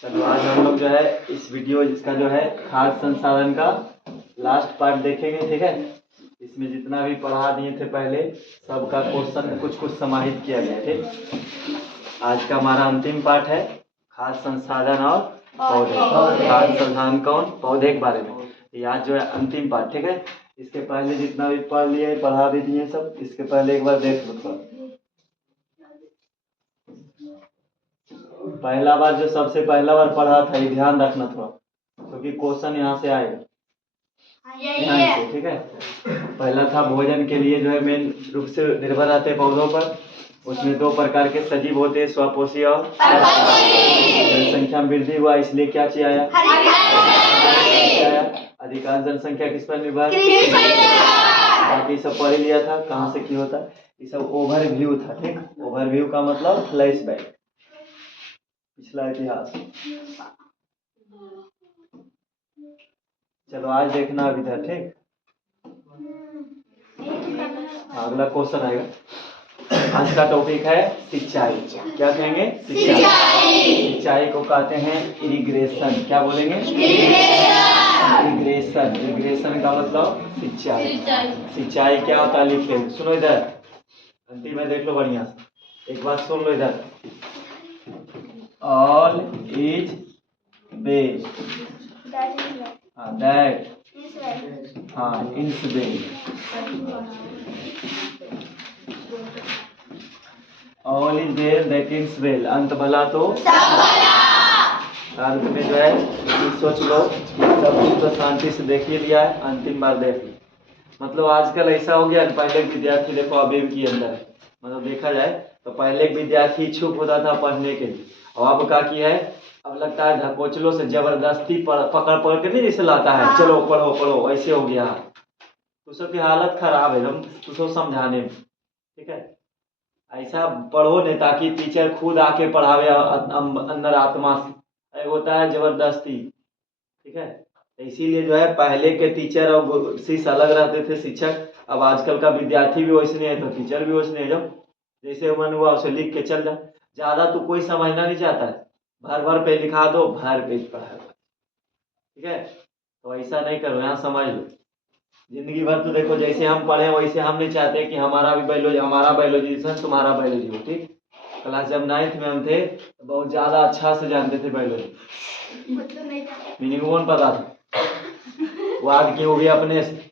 चलो आज हम लोग जो है इस वीडियो इसका जो है खाद्य संसाधन का लास्ट पार्ट देखेंगे, ठीक है। इसमें जितना भी पढ़ा दिए थे पहले सबका क्वेश्चन कुछ समाहित किया गया, ठीक। आज का हमारा अंतिम पार्ट है खाद्य संसाधन और पौधे। खाद्य संसाधन कौन, पौधे के बारे में। ये आज जो है अंतिम पार्ट, ठीक है। इसके पहले जितना भी पढ़ लिए पढ़ा भी दिए सब, इसके पहले एक बार देख लो। पहला बार जो सबसे पहला बार पढ़ा था ये ध्यान रखना थोड़ा, क्योंकि क्वेश्चन यहाँ से आएगा, यहाँ से, ठीक है। पहला था भोजन के लिए जो है मेन रूप से निर्भर रहते हैं पौधों पर। उसमें दो प्रकार के सजीव होते हैं, स्वपोषी और जनसंख्या में वृद्धि हुआ इसलिए क्या चाहिए आया, अधिकांश जनसंख्या किस पर निर्भर, बाकी सब पढ़ लिया था कहाँ से क्यों होता। ये सब ओवरव्यू था, ठीक। ओवरव्यू का मतलब फ्लैशबैक, पिछला इतिहास। चलो आज देखना अभी तक, ठीक। अगला क्वेश्चन आएगा। आज का टॉपिक है सिंचाई। क्या कहेंगे, सिंचाई को कहते हैं इरिगेशन। क्या बोलेंगे, इरिगेशन। इरिगेशन का मतलब सिंचाई। सिंचाई क्या होता है लिखे, सुनो इधर, अंतिम में देख लो बढ़िया से, एक बात सुन लो इधर। All is well. That is well. All is well, that is well. अंत भला तो अंत में जो है सोच लो, सब कुछ तो शांति से देख ही लिया है, अंतिम बार देख लो। मतलब आजकल ऐसा हो गया, पहले विद्यार्थी देखो अभी के अंदर है, मतलब देखा जाए तो पहले एक विद्यार्थी इच्छुक होता था पढ़ने के लिए, और अब क्या किया है, अब लगता है धकोचलों से जबरदस्ती पकड़ के नहीं जैसे लाता है, चलो पढ़ो पढ़ो, ऐसे हो गया। तो सबकी हालत खराब है हम तो समझाने में, ठीक है। ऐसा पढ़ो नहीं ताकि टीचर खुद आके पढ़ावे अंदर आत्मा से, होता है जबरदस्ती, ठीक है। इसीलिए जो है पहले के टीचर और शिष्य अलग रहते थे, शिक्षक। अब आजकल का विद्यार्थी भी वैसे नहीं है तो टीचर भी वैसे नहीं है, जब जैसे मन हुआ उसे लिख के चल जा। ज्यादा तो कोई समझना नहीं चाहता है, भर भर पे लिखा दो, भर पेज पढ़ा दो, ठीक है। तो ऐसा नहीं करो, यहाँ समझ लो। जिंदगी भर तो देखो जैसे हम पढ़े वैसे हम नहीं चाहते कि हमारा बायोलॉजी जैसा तुम्हारा बायोलॉजी हो, ठीक। क्लास जब 9th में हम थे तो बहुत ज्यादा अच्छा से जानते थे बायोलॉजी, मिनिमम पता था, वाद की हो गया अपने से।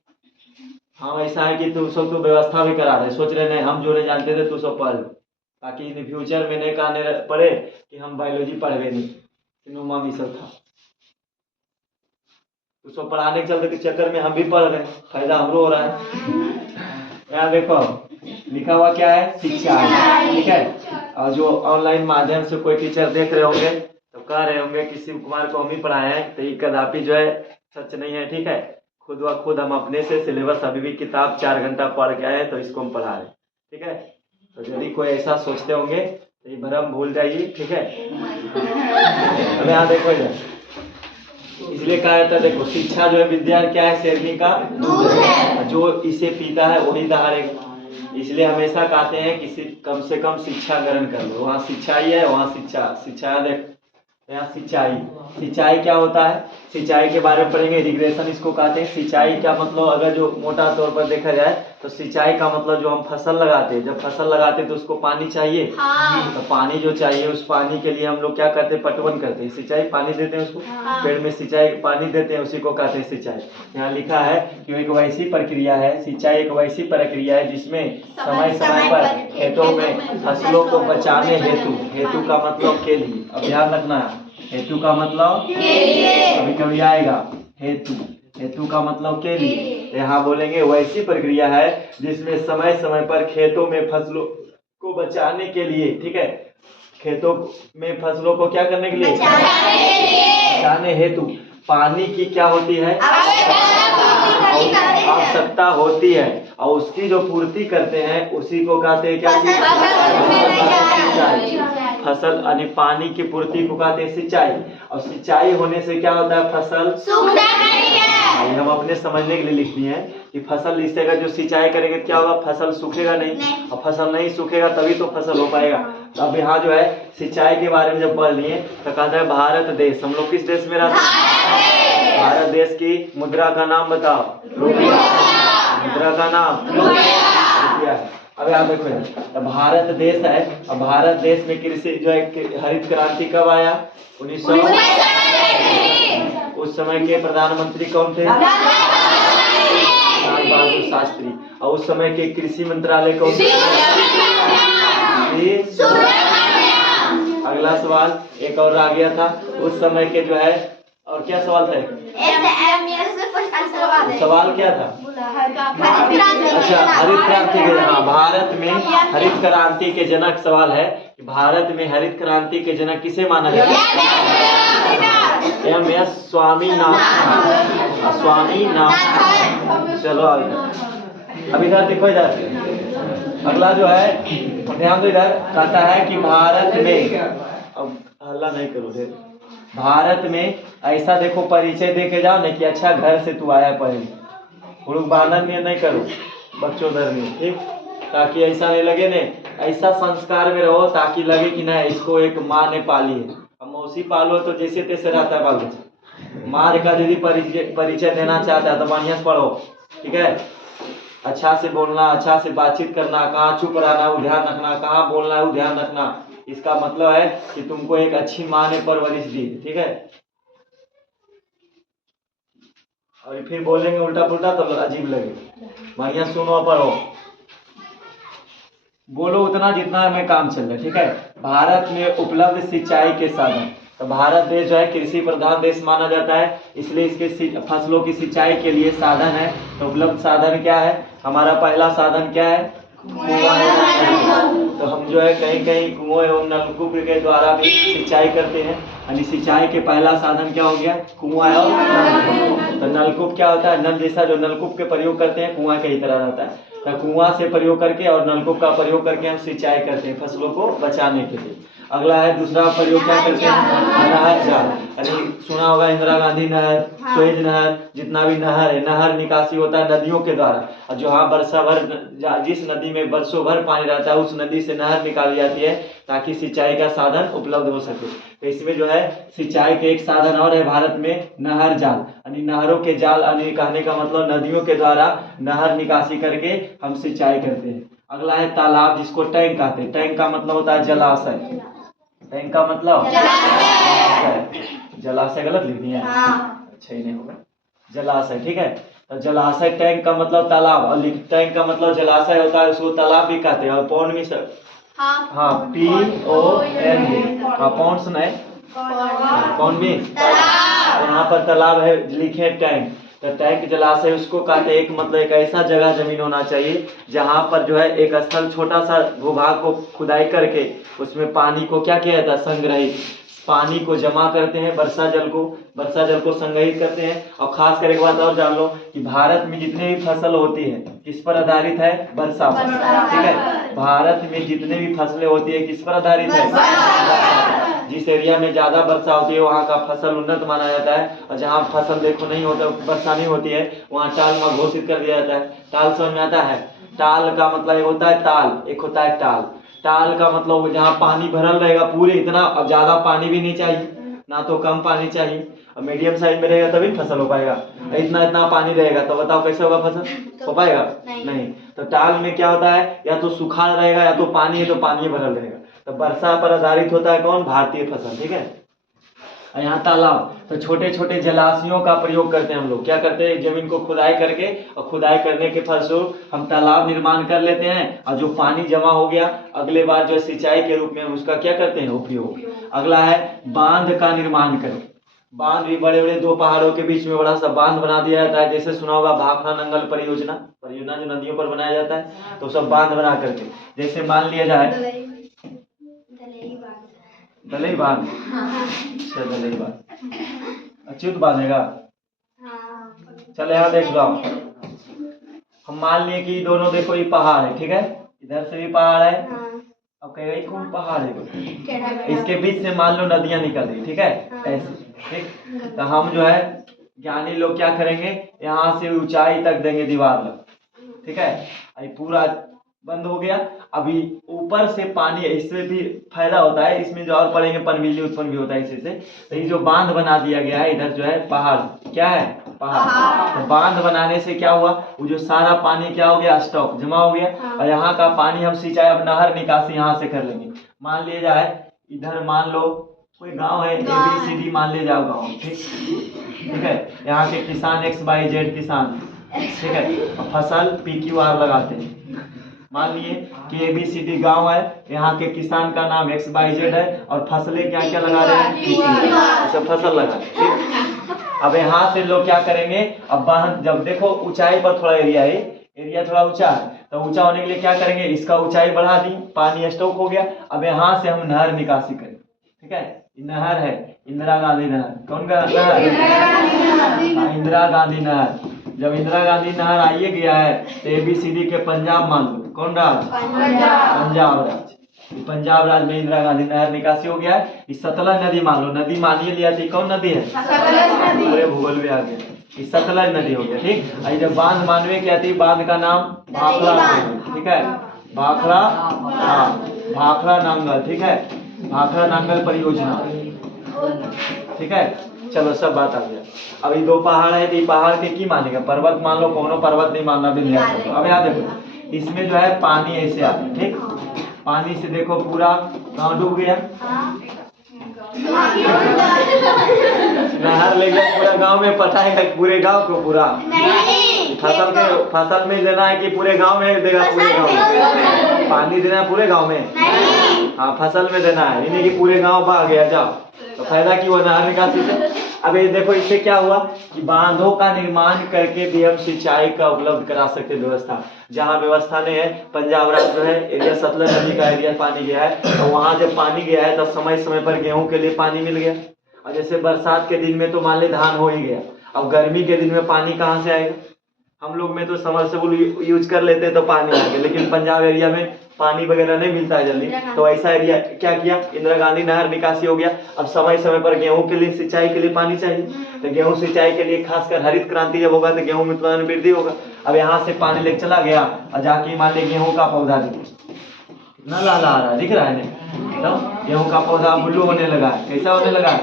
हम ऐसा है कि तुम सब तो व्यवस्था भी करा रहे, सोच रहे नहीं हम जो नहीं जानते थे तू सब पढ़, ताकि इन फ्यूचर में नहीं कहने पड़े कि हम बायोलॉजी पढ़वे नहीं, सिनोमा भी सब था। तो सब पढ़ाने के चलते के चक्कर में हम भी पढ़ रहे हैं, फायदा हमरो हो रहा है। यहाँ देखो लिखा हुआ क्या है, शिक्षा, ठीक है। और जो ऑनलाइन माध्यम से कोई टीचर देख रहे होंगे तो कह रहे होंगे कि शिव कुमार को हम ही पढ़ाए हैं, तो ये कदापि जो है सच नहीं है, ठीक है। खुद व खुद हम अपने से सिलेबस अभी भी किताब 4 घंटा पढ़ के आए तो इसको हम पढ़ा रहे, ठीक है। तो यदि कोई ऐसा सोचते होंगे तो ये भ्रम भूल जाइए, ठीक है। अब यहाँ देखो इधर, इसलिए कहा जाता है देखो शिक्षा जो है विद्या क्या है, शेरनी का दूध है, जो इसे पीता है वही दहाड़ेगा। इसलिए हमेशा कहते हैं कि कम से कम शिक्षा ग्रहण कर लो। वहाँ सिंचाई है, वहाँ शिक्षा देख, यहाँ सिंचाई क्या होता है, सिंचाई के बारे में पढ़ेंगे। इरिगेशन इसको कहते हैं। सिंचाई क्या मतलब, अगर जो मोटा तौर पर देखा जाए तो सिंचाई का मतलब जो हम फसल लगाते हैं, जब फसल लगाते हैं तो उसको पानी चाहिए, तो पानी जो चाहिए उस पानी के लिए हम लोग क्या करते हैं, पटवन करते हैं, सिंचाई, पानी देते हैं उसको, पेड़ में सिंचाई पानी देते हैं, उसी को कहते हैं सिंचाई। यहाँ लिखा है कि एक वैसी प्रक्रिया है, सिंचाई एक वैसी प्रक्रिया है जिसमें समय समय पर खेतों में फसलों को बचाने हेतु का मतलब के लिए, अब ध्यान रखना है, हेतु का मतलब कभी कभी आएगा, हेतु का मतलब के लिए। यहाँ बोलेंगे वैसी प्रक्रिया है जिसमें समय समय पर खेतों में फसलों को बचाने के लिए, ठीक है, खेतों में फसलों को क्या करने के लिए, बचाने हेतु पानी की क्या होती है, आवश्यकता होती है, और उसकी जो पूर्ति करते हैं उसी को कहते हैं क्या, फसल यानी पानी की पूर्ति को कहते हैं सिंचाई। और सिंचाई होने से क्या होता है, फसल सूखता नहीं है। हम अपने समझने के लिए लिख दिए हैं कि फसल लिखेगा जो सिंचाई करेंगे क्या होगा, फसल सूखेगा नहीं। और फसल नहीं सूखेगा तभी तो फसल हो पाएगा। तो अब यहाँ जो है सिंचाई के बारे में जब पढ़ लिए तो कहता है भारत देश। हम लोग किस देश में रहते हैं? भारत देश की मुद्रा का नाम बताओ। रुपया। मुद्रा का नाम रुपया है। अब यहाँ देखो, तो भारत देश है। अब भारत देश में कृषि जो है हरित क्रांति कब आया? 1900। उस समय के प्रधानमंत्री कौन थे? लाल बहादुर शास्त्री। और उस समय के कृषि मंत्रालय कौन थे? अगला सवाल एक और आ गया था उस समय के जो है, और क्या सवाल था? सवाल क्या था? अच्छा, हरित क्रांति के, हाँ, भारत में हरित क्रांति के जनक सवाल है कि भारत में हरित क्रांति के जनक किसे माना जाता है? एम.एस. स्वामीनाथन। चलो अब इधर देखो, इधर अगला जो है ध्यान दो, इधर कहता है कि भारत में, अब हल्ला नहीं करो ढेर, भारत में ऐसा देखो परिचय दे के जाओ नहीं कि अच्छा घर से तू आया पढ़े। लोग बानर में नहीं करो बच्चों दर में, ठीक, ताकि ऐसा नहीं लगे ने, ऐसा संस्कार में रहो ताकि लगे कि ना इसको एक माँ ने पाली है। अब मौसी पालो तो जैसे तैसे रहता है बाल बच्चा। माँ का यदि परिचय देना चाहता है तो बढ़िया से पढ़ो, ठीक है। अच्छा से बोलना, अच्छा से बातचीत करना, कहाँ चुप रहना है वो ध्यान रखना, कहाँ बोलना है वो ध्यान रखना। इसका मतलब है कि तुमको एक अच्छी माँ ने परवरिश दी, ठीक है। और फिर बोलेंगे उल्टा पुल्टा तो अजीब लगे। बढ़िया सुनो पढ़ो, बोलो उतना जितना में काम चल रहा है, ठीक है। भारत में उपलब्ध सिंचाई के साधन, तो भारत देश जो है कृषि प्रधान देश माना जाता है, इसलिए इसके फसलों की सिंचाई के लिए साधन है। तो उपलब्ध साधन क्या है? हमारा पहला साधन क्या है? कुआं एवं। तो हम जो है कहीं कहीं कुओं एवं नलकूप के द्वारा भी सिंचाई करते हैं। यानी सिंचाई के पहला साधन क्या हो गया? कुआं एवं नलकूप। तो नलकूप क्या होता है? नल जैसा जो नलकूप के प्रयोग करते हैं, कुआं के ही तरह रहता है। तो कुआं से प्रयोग करके और नलकूप का प्रयोग करके हम सिंचाई करते हैं फसलों को बचाने के लिए। अगला है दूसरा प्रयोग क्या करते हैं? नहर जाल। अरे सुना होगा इंदिरा गांधी नहर, सुएज नहर, जितना भी नहर है, नहर निकासी होता है नदियों के द्वारा। और जो हाँ वर्षा भर, जिस नदी में वर्षों भर पानी रहता है उस नदी से नहर निकाली जाती है ताकि सिंचाई का साधन उपलब्ध हो सके। तो इसमें जो है सिंचाई के एक साधन और है भारत में, नहर जाल। यानी नहरों के जाल, यानी कहने का मतलब नदियों के द्वारा नहर निकासी करके हम सिंचाई करते हैं। अगला है तालाब, जिसको टैंक कहते हैं। टैंक का मतलब होता है जलाशय। टैंक का मतलब जलाशय गलत लिख दिया? अच्छा ही नहीं होगा, जलाशय, ठीक है। तो जलाशय, टैंक का मतलब तालाब, और टैंक का मतलब जलाशय होता है, उसको तालाब भी कहते हैं। और पौंड भी सर, हाँ, POND, हाँ, पौंड सुना है, पौंड भी। यहाँ पर तालाब है, लिखे टैंक। तो टैंक जलाशय उसको कहते हैं, एक मतलब एक ऐसा जगह जमीन होना चाहिए जहाँ पर जो है एक स्थल, छोटा सा भूभाग को खुदाई करके उसमें पानी को क्या किया जाता है? संग्रहित, पानी को जमा करते हैं, वर्षा जल को संग्रहित करते हैं। और खास करके बात और जान लो कि भारत में जितने भी फसल होती है किस पर आधारित है? वर्षा पर, ठीक है। भारत में जितने भी फसलें होती है किस पर आधारित है? जिस एरिया में ज्यादा वर्षा होती है वहाँ का फसल उन्नत माना जाता है, और जहाँ फसल देखो नहीं होता, वर्षा नहीं होती है, वहाँ टाल में घोषित कर दिया जाता है। टाल समझ में आता है? टाल का मतलब एक होता है ताल, एक होता है टाल। टाल का मतलब जहाँ पानी भरल रहेगा पूरे, इतना ज्यादा पानी भी नहीं चाहिए ना तो कम पानी चाहिए, और मीडियम साइज में रहेगा तभी फसल हो पाएगा। इतना इतना पानी रहेगा तो बताओ कैसे होगा फसल? हो पाएगा? नहीं। तो टाल में क्या होता है? या तो सूखा रहेगा या तो पानी है तो पानी भरल रहेगा। तो वर्षा पर आधारित होता है कौन? भारतीय फसल, ठीक है। और यहाँ तालाब, तो छोटे छोटे जलाशयों का प्रयोग करते हैं हम लोग। क्या करते हैं? जमीन को खुदाई करके, और खुदाई करने के फलस्वरूप हम तालाब निर्माण कर लेते हैं, और जो पानी जमा हो गया अगले बार जो सिंचाई के रूप में हम उसका क्या करते हैं? उपयोग। अगला है बांध का निर्माण करें। बांध भी बड़े बड़े दो पहाड़ों के बीच में बड़ा सा बांध बना दिया जाता है, जैसे सुना होगा भाखड़ा नंगल परियोजना जो नदियों पर बनाया जाता है, तो सब बांध बना करके, जैसे मान लिया जाए दलई बांध, अच्छा दलई बांध, अच्युत बांधेगा। चल यहाँ देख लो, हम मान लिए कि दोनों देखो ये पहाड़ है, ठीक है, इधर से भी पहाड़ है अब कहेगा ये कौन पहाड़ है, इसके बीच से मान लो नदियां निकल रही, ठीक है, ऐसे, ठीक। तो हम जो है ज्ञानी लोग क्या करेंगे, यहाँ से ऊंचाई तक देंगे दीवार लग, ठीक है, अभी पूरा बंद हो गया। अभी ऊपर से पानी, इससे भी फायदा होता है, इसमें जो और पढ़ेंगे पनबिजली उत्पन्न भी होता है इसी से। तो ये जो बांध बना दिया गया है, इधर जो है पहाड़, क्या है, पहाड़। तो बांध बनाने से क्या हुआ, वो जो सारा पानी क्या हो गया, स्टॉक जमा हो गया, और यहाँ का पानी हम सिंचाई, अब नहर निकासी यहाँ से कर लेंगे। मान लिया जाए इधर, मान लो कोई गांव है, ABCD मान ले जाओ गाँव, ठीक है, यहाँ के किसान XYZ किसान, ठीक है, और फसल PQR लगाते हैं। मान लिए कि ABCD गांव है, यहाँ के किसान का नाम XYZ है, और फसलें क्या क्या लगा रहे हैं, सब फसल लगा, ठीक। अब यहाँ से लोग क्या करेंगे, अब बांध, जब देखो ऊंचाई पर थोड़ा एरिया है, एरिया थोड़ा ऊंचा है, तो ऊंचा होने के लिए क्या करेंगे, इसका ऊंचाई बढ़ा दी, पानी स्टॉक हो गया। अब यहाँ से हम नहर निकासी करें, ठीक है, नहर है इंदिरा गांधी नहर, कौन का नहर, इंदिरा गांधी नहर। जब इंदिरा गांधी नहर आइए गया है, तो ABCD के पंजाब मान लो, कौन राज, पंजाब राज, पंजाब राज में इंदिरा गांधी नहर निकासी हो गया है। इस सतलज नदी मान लो, नदी मानिए लिया थी, कौन नदी है, अरे भूगोल में आ गया, इस सतलज नदी हो गया, ठीक। जब बांध मानवे क्या थी, बांध का नाम भाखड़ा, ठीक है, भाखड़ा, हाँ, भाखड़ा नांगल, ठीक है, भाखड़ा नांगल परियोजना, ठीक है। चलो सब बात आ गया। अब ये दो पहाड़ है, तो पहाड़ के की मानेगा, पर्वत मान लो, कोनो पर्वत नहीं मानना भी नहीं आता। अब याद देखो, इसमें जो है पानी ऐसे आता है, ठीक, पानी से देखो पूरा गाँव डूब गया, नहर ले गया, पूरा गांव में पटाएगा, पूरे गांव को, पूरा फसल में देना है कि पूरे गांव में देगा, पूरे गांव में पानी देना है, पूरे गांव में, हाँ फसल में देना है, यानी कि पूरे गांव बह गया, जाओ, तो फायदा की हुआ नहर निकासी से। अब ये देखो, इससे क्या हुआ कि बांधों का निर्माण करके भी हम सिंचाई का उपलब्ध करा सकते व्यवस्था, जहाँ व्यवस्था नहीं है। पंजाब राज्य जो है एरिया, सतलज नदी का एरिया पानी गया है, तो वहाँ जब पानी गया है, तब समय समय पर गेहूं के लिए पानी मिल गया। और जैसे बरसात के दिन में तो मान ले धान हो ही गया, अब गर्मी के दिन में पानी कहाँ से आएगा, हम लोग में तो समरसेबल यूज कर लेते हैं तो पानी आ गया, लेकिन पंजाब एरिया में पानी वगैरह नहीं मिलता है जल्दी, तो ऐसा एरिया क्या किया, इंदिरा गांधी नहर निकासी हो गया। अब समय समय पर गेहूं के लिए सिंचाई के लिए पानी चाहिए, तो गेहूं सिंचाई के लिए खासकर हरित क्रांति जब होगा तो गेहूं में उत्पादन वृद्धि होगा। अब यहाँ से पानी लेके चला गया, और जाके मान ली गेहूं का पौधा कितना लाल आ रहा है, दिख रहा है ना, तो गेहूं का पौधा ब्लू होने लगा है, कैसा होने लगा है,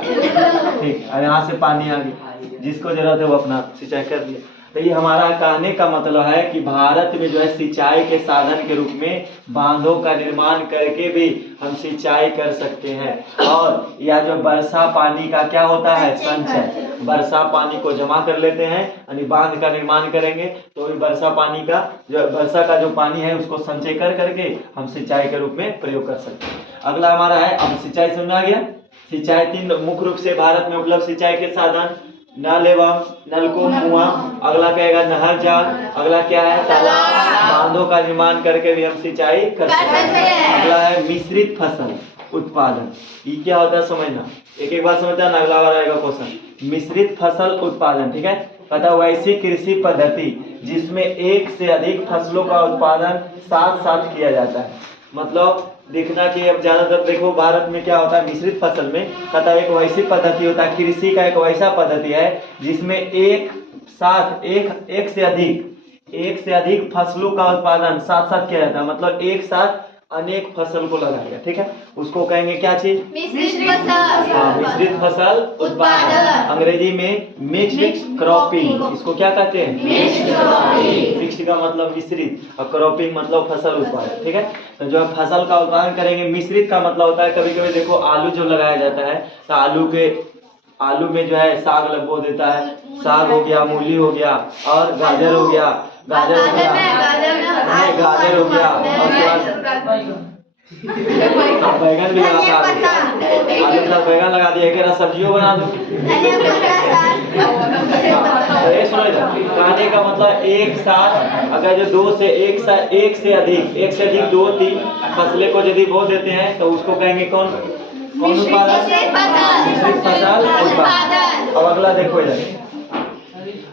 ठीक। और यहाँ से पानी आ गया, जिसको जरूरत है वो अपना सिंचाई कर दिया। तो ये हमारा कहने का मतलब है कि भारत में जो है सिंचाई के साधन के रूप में बांधों का निर्माण करके भी हम सिंचाई कर सकते हैं। और या जो वर्षा पानी का क्या होता है, संचय, वर्षा पानी को जमा कर लेते हैं, यानी बांध का निर्माण करेंगे तो वर्षा पानी का जो वर्षा का जो पानी है उसको संचय कर करके हम सिंचाई के रूप में प्रयोग कर सकते हैं। अगला हमारा है, अब सिंचाई समझ आ गया। सिंचाई तीन मुख्य रूप से भारत में उपलब्ध सिंचाई के साधन, नल एवं नलकूप, कुआं, अगला कहेगा नहर जाल, अगला क्या है, तालाब, बांधों का निर्माण करके भी हम सिंचाई कर सकते हैं। अगला है मिश्रित फसल उत्पादन, ये क्या होता है समझना, एक एक बार समझना, अगला बार आएगा क्वेश्चन। मिश्रित फसल उत्पादन, ठीक है, पता वैसी कृषि पद्धति जिसमें एक से अधिक फसलों का उत्पादन साथ साथ किया जाता है। मतलब देखना कि अब ज्यादातर देखो भारत में क्या होता है, मिश्रित फसल में पता एक वैसी पद्धति होता है, कृषि का एक वैसा पद्धति है जिसमें एक साथ एक से अधिक फसलों का उत्पादन साथ साथ किया जाता है। मतलब एक साथ अनेक फसल को लगाएगा, ठीक है, उसको कहेंगे क्या चीज, मिश्रित फसल उत्पादन, अंग्रेजी में मिक्स्ड क्रॉपिंग, इसको क्या कहते हैं, मिक्स्ड का मतलब मिश्रित, और क्रॉपिंग मतलब फसल उत्पादन, ठीक है। तो जो फसल का उत्पादन करेंगे, मिश्रित का मतलब होता है, कभी कभी देखो आलू जो लगाया जाता है तो आलू में जो है साग बो देता है, साग हो गया, मूली हो गया, और गाजर हो गया, गाजर हो गया, और बैगन भी लगाता है, आलू के साथ बैगन लगा दिया, एक सब्जियों बना दो। सुनो इधर, कहने का मतलब एक साथ अगर जो एक से अधिक 2-3 फसलें को यदि बो देते हैं तो उसको कहेंगे कौन उत्पादन, मिश्रित फसल उत्पादन। अब अगला देखो इधर,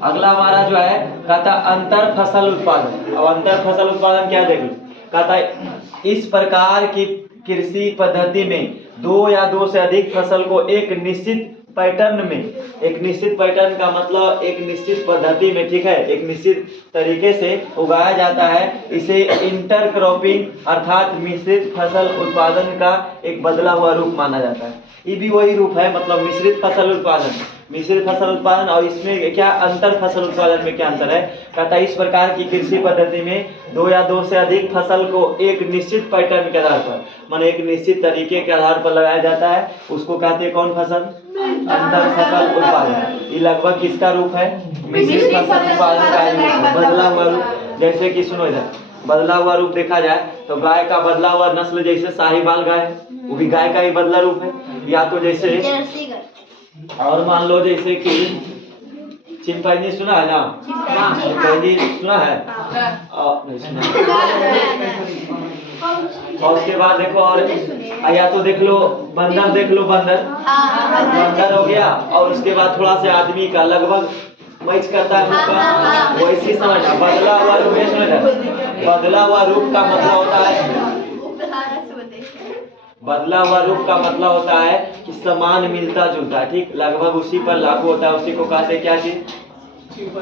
अगला हमारा जो है कहता अंतर फसल उत्पादन। अब अंतर फसल उत्पादन क्या देखो, कहता है इस प्रकार की कृषि पद्धति में दो या दो से अधिक फसल को एक निश्चित पैटर्न में, एक निश्चित पैटर्न का मतलब एक निश्चित पद्धति में, ठीक है, एक निश्चित तरीके से उगाया जाता है, इसे इंटरक्रॉपिंग अर्थात मिश्रित फसल उत्पादन का एक बदला हुआ रूप माना जाता है। ये भी वही रूप है, मतलब मिश्रित फसल उत्पादन, मिश्रित फसल उत्पादन। और इसमें क्या अंतर, फसल उत्पादन में क्या अंतर है? कहता है इस प्रकार की कृषि पद्धति में दो या दो से अधिक फसल को एक निश्चित पैटर्न के आधार पर, माने एक निश्चित तरीके के आधार पर लगाया जाता है, उसको कहते हैं कौन फसल? अंतर फसल उत्पादन। ये लगभग किसका रूप है? मिश्रित फसल उत्पादन का रूप है, बदला हुआ रूप। जैसे कि सुनो इधर, बदला हुआ रूप देखा जाए तो गाय का बदला हुआ नस्ल, जैसे साहिवाल गाय, वो भी गाय का ही बदला रूप है। या तो जैसे और मान लो जैसे कि चिंपैंजी सुना है ना? चिंपैंजी सुना है? नहीं सुना। और उसके बाद देखो, और या तो देख लो बंदर, देख लो बंदर, बंदर हो गया। और उसके बाद थोड़ा सा आदमी का लगभग मैच करता है उसका, वैसे समझना। बदला हुआ रूप समझना, बदला हुआ रूप का मतलब होता है, बदला हुआ रूप का मतलब होता है कि समान मिलता जुलता है, ठीक, लगभग उसी पर लागू होता है, उसी को कहते हैं क्या चीज?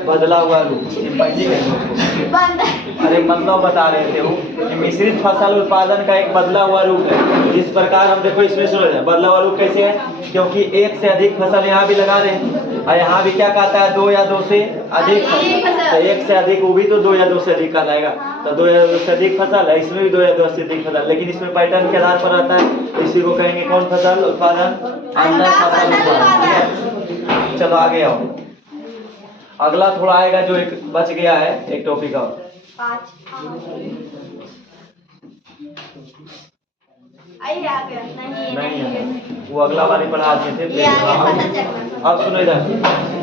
बदला हुआ रूप, चिंपैंजी कहते हैं। अरे मतलब बता रहे थे वो कि मिश्रित फसल उत्पादन का एक बदला हुआ रूप है। जिस प्रकार हम देखो इसमें सुनो जाए, बदला हुआ रूप कैसे है? क्योंकि एक से अधिक फसल यहाँ भी लगा रहे हैं, और यहाँ भी क्या कहता है? दो या दो से अधिक फसल। तो एक से अधिक, वो भी तो दो या दो से अधिक कहलाएगा, तो दो या दो से अधिक फसल है, इसमें भी दो या दो से अधिक फसल, लेकिन इसमें पैटर्न के आधार पर रहता है, इसी को कहेंगे कौन फसल उत्पादन? अंतर फसल उत्पादन। चलो आगे आओ, अगला थोड़ा आएगा जो एक बच गया है, एक टॉपिक और नहीं है, वो अगला वाली पढ़ा दिए थे। अब सुनो इधर,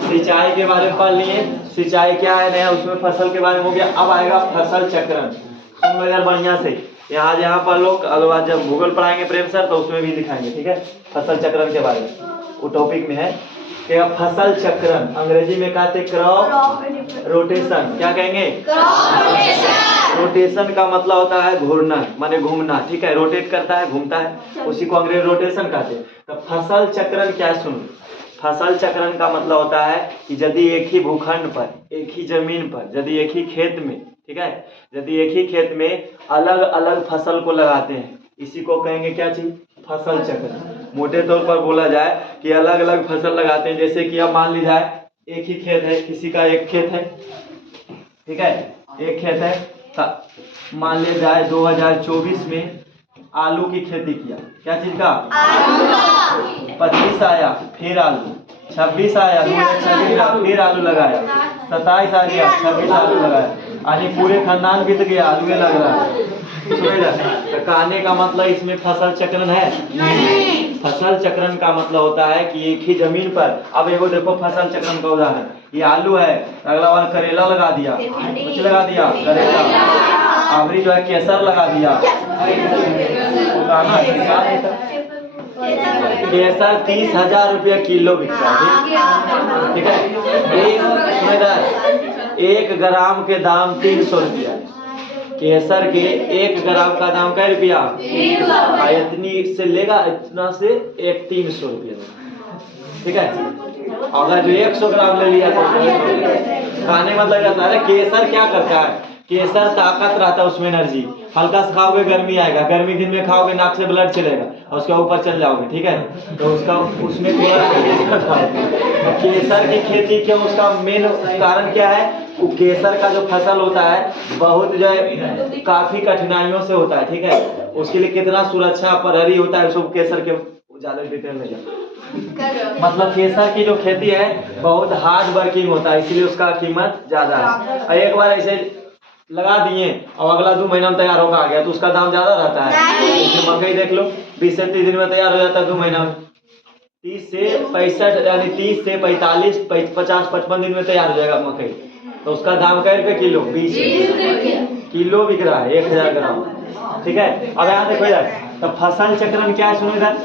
सिंचाई के बारे में पढ़ लिए, सिंचाई क्या है नया, उसमें फसल के बारे में हो गया। अब आएगा फसल चक्रण। सुन लो यार बढ़िया से, यहाँ जहाँ पर लोग अगला जब भूगोल पढ़ाएंगे प्रेम सर, तो उसमें भी दिखाएंगे, ठीक है, फसल चक्रण के बारे में, वो टॉपिक में है कि फसल चक्रण अंग्रेजी में कहते हैं क्रॉप रोटेशन। क्या कहेंगे? रोटेशन का मतलब होता है घूरना, माने घूमना, ठीक है, रोटेट करता है, घूमता है, उसी को अंग्रेजी रोटेशन कहते हैं। तो फसल चक्रण क्या है? सुनो, फसल चक्रण का मतलब होता है कि यदि एक ही भूखंड पर, एक ही जमीन पर, यदि एक ही खेत में, ठीक है, यदि एक ही खेत में अलग अलग फसल को लगाते हैं, इसी को कहेंगे क्या चीज? फसल चक्र। मोटे तौर पर बोला जाए कि अलग अलग फसल लगाते हैं, जैसे कि अब मान ली जाए एक ही खेत है, किसी का एक खेत है, ठीक है, एक खेत है, मान लिया जाए 2024 में आलू की खेती किया, क्या चीज का? 25 आया फिर आलू, 26 आया 2026 फिर आलू लगाया, 27 आ गया 26 आलू लगाया, यानी पूरे खानदान बीत गया, आलू लग रहा है। तो कहने का मतलब इसमें फसल चक्रण है नहीं। फसल चक्रण का मतलब होता है कि एक ही जमीन पर, अब एगो देखो फसल चक्रण का उदाहरण, ये आलू है, अगला बार करेला लगा दिया, कुछ लगा दिया करेला, अबरी जो है केसर लगा दिया, केसर 30,000 रुपया किलो बिकता है, ठीक है, 1 ग्राम के दाम 300 रुपया, केसर के 1 ग्राम का दाम क्या रुपया? इतनी से लेगा, इतना से 300 रुपया, ठीक है। अगर जो 100 ग्राम ले लिया तो खाने मतलब जाता है। केसर क्या करता है? केसर ताकत रहता है, उसमें एनर्जी, हल्का से खाओगे गर्मी आएगा, गर्मी दिन में खाओगे नाक से ब्लड चलेगा और उसके ऊपर चल जाओगे, ठीक है, तो उसका उसमें थोड़ा केसर की खेती क्यों, उसका मेन कारण क्या है? वो केसर का जो फसल होता है बहुत जो है काफी कठिनाइयों से होता है, ठीक है, उसके लिए कितना सुरक्षा प्रहरी होता है, सब केसर के ज्यादा डिटेल में मतलब केसर की जो खेती है बहुत हार्ड वर्किंग होता है, इसलिए उसका कीमत ज्यादा है। एक बार ऐसे लगा दिए और अगला 2 महीना में तैयार होकर आ गया तो उसका दाम ज्यादा रहता है। मकई देख लो 20 से 30 दिन में तैयार हो जाता है, 2 महीना में 30 से 65 यानी 30 से 45 50 55 दिन में तैयार हो जाएगा मकई, तो उसका दाम क्या रुपये किलो? 20 किलो बिक रहा है 1000 ग्राम, ठीक है। अब यहाँ देखो इधर, तो फसल चक्रण क्या है? सुनो इधर,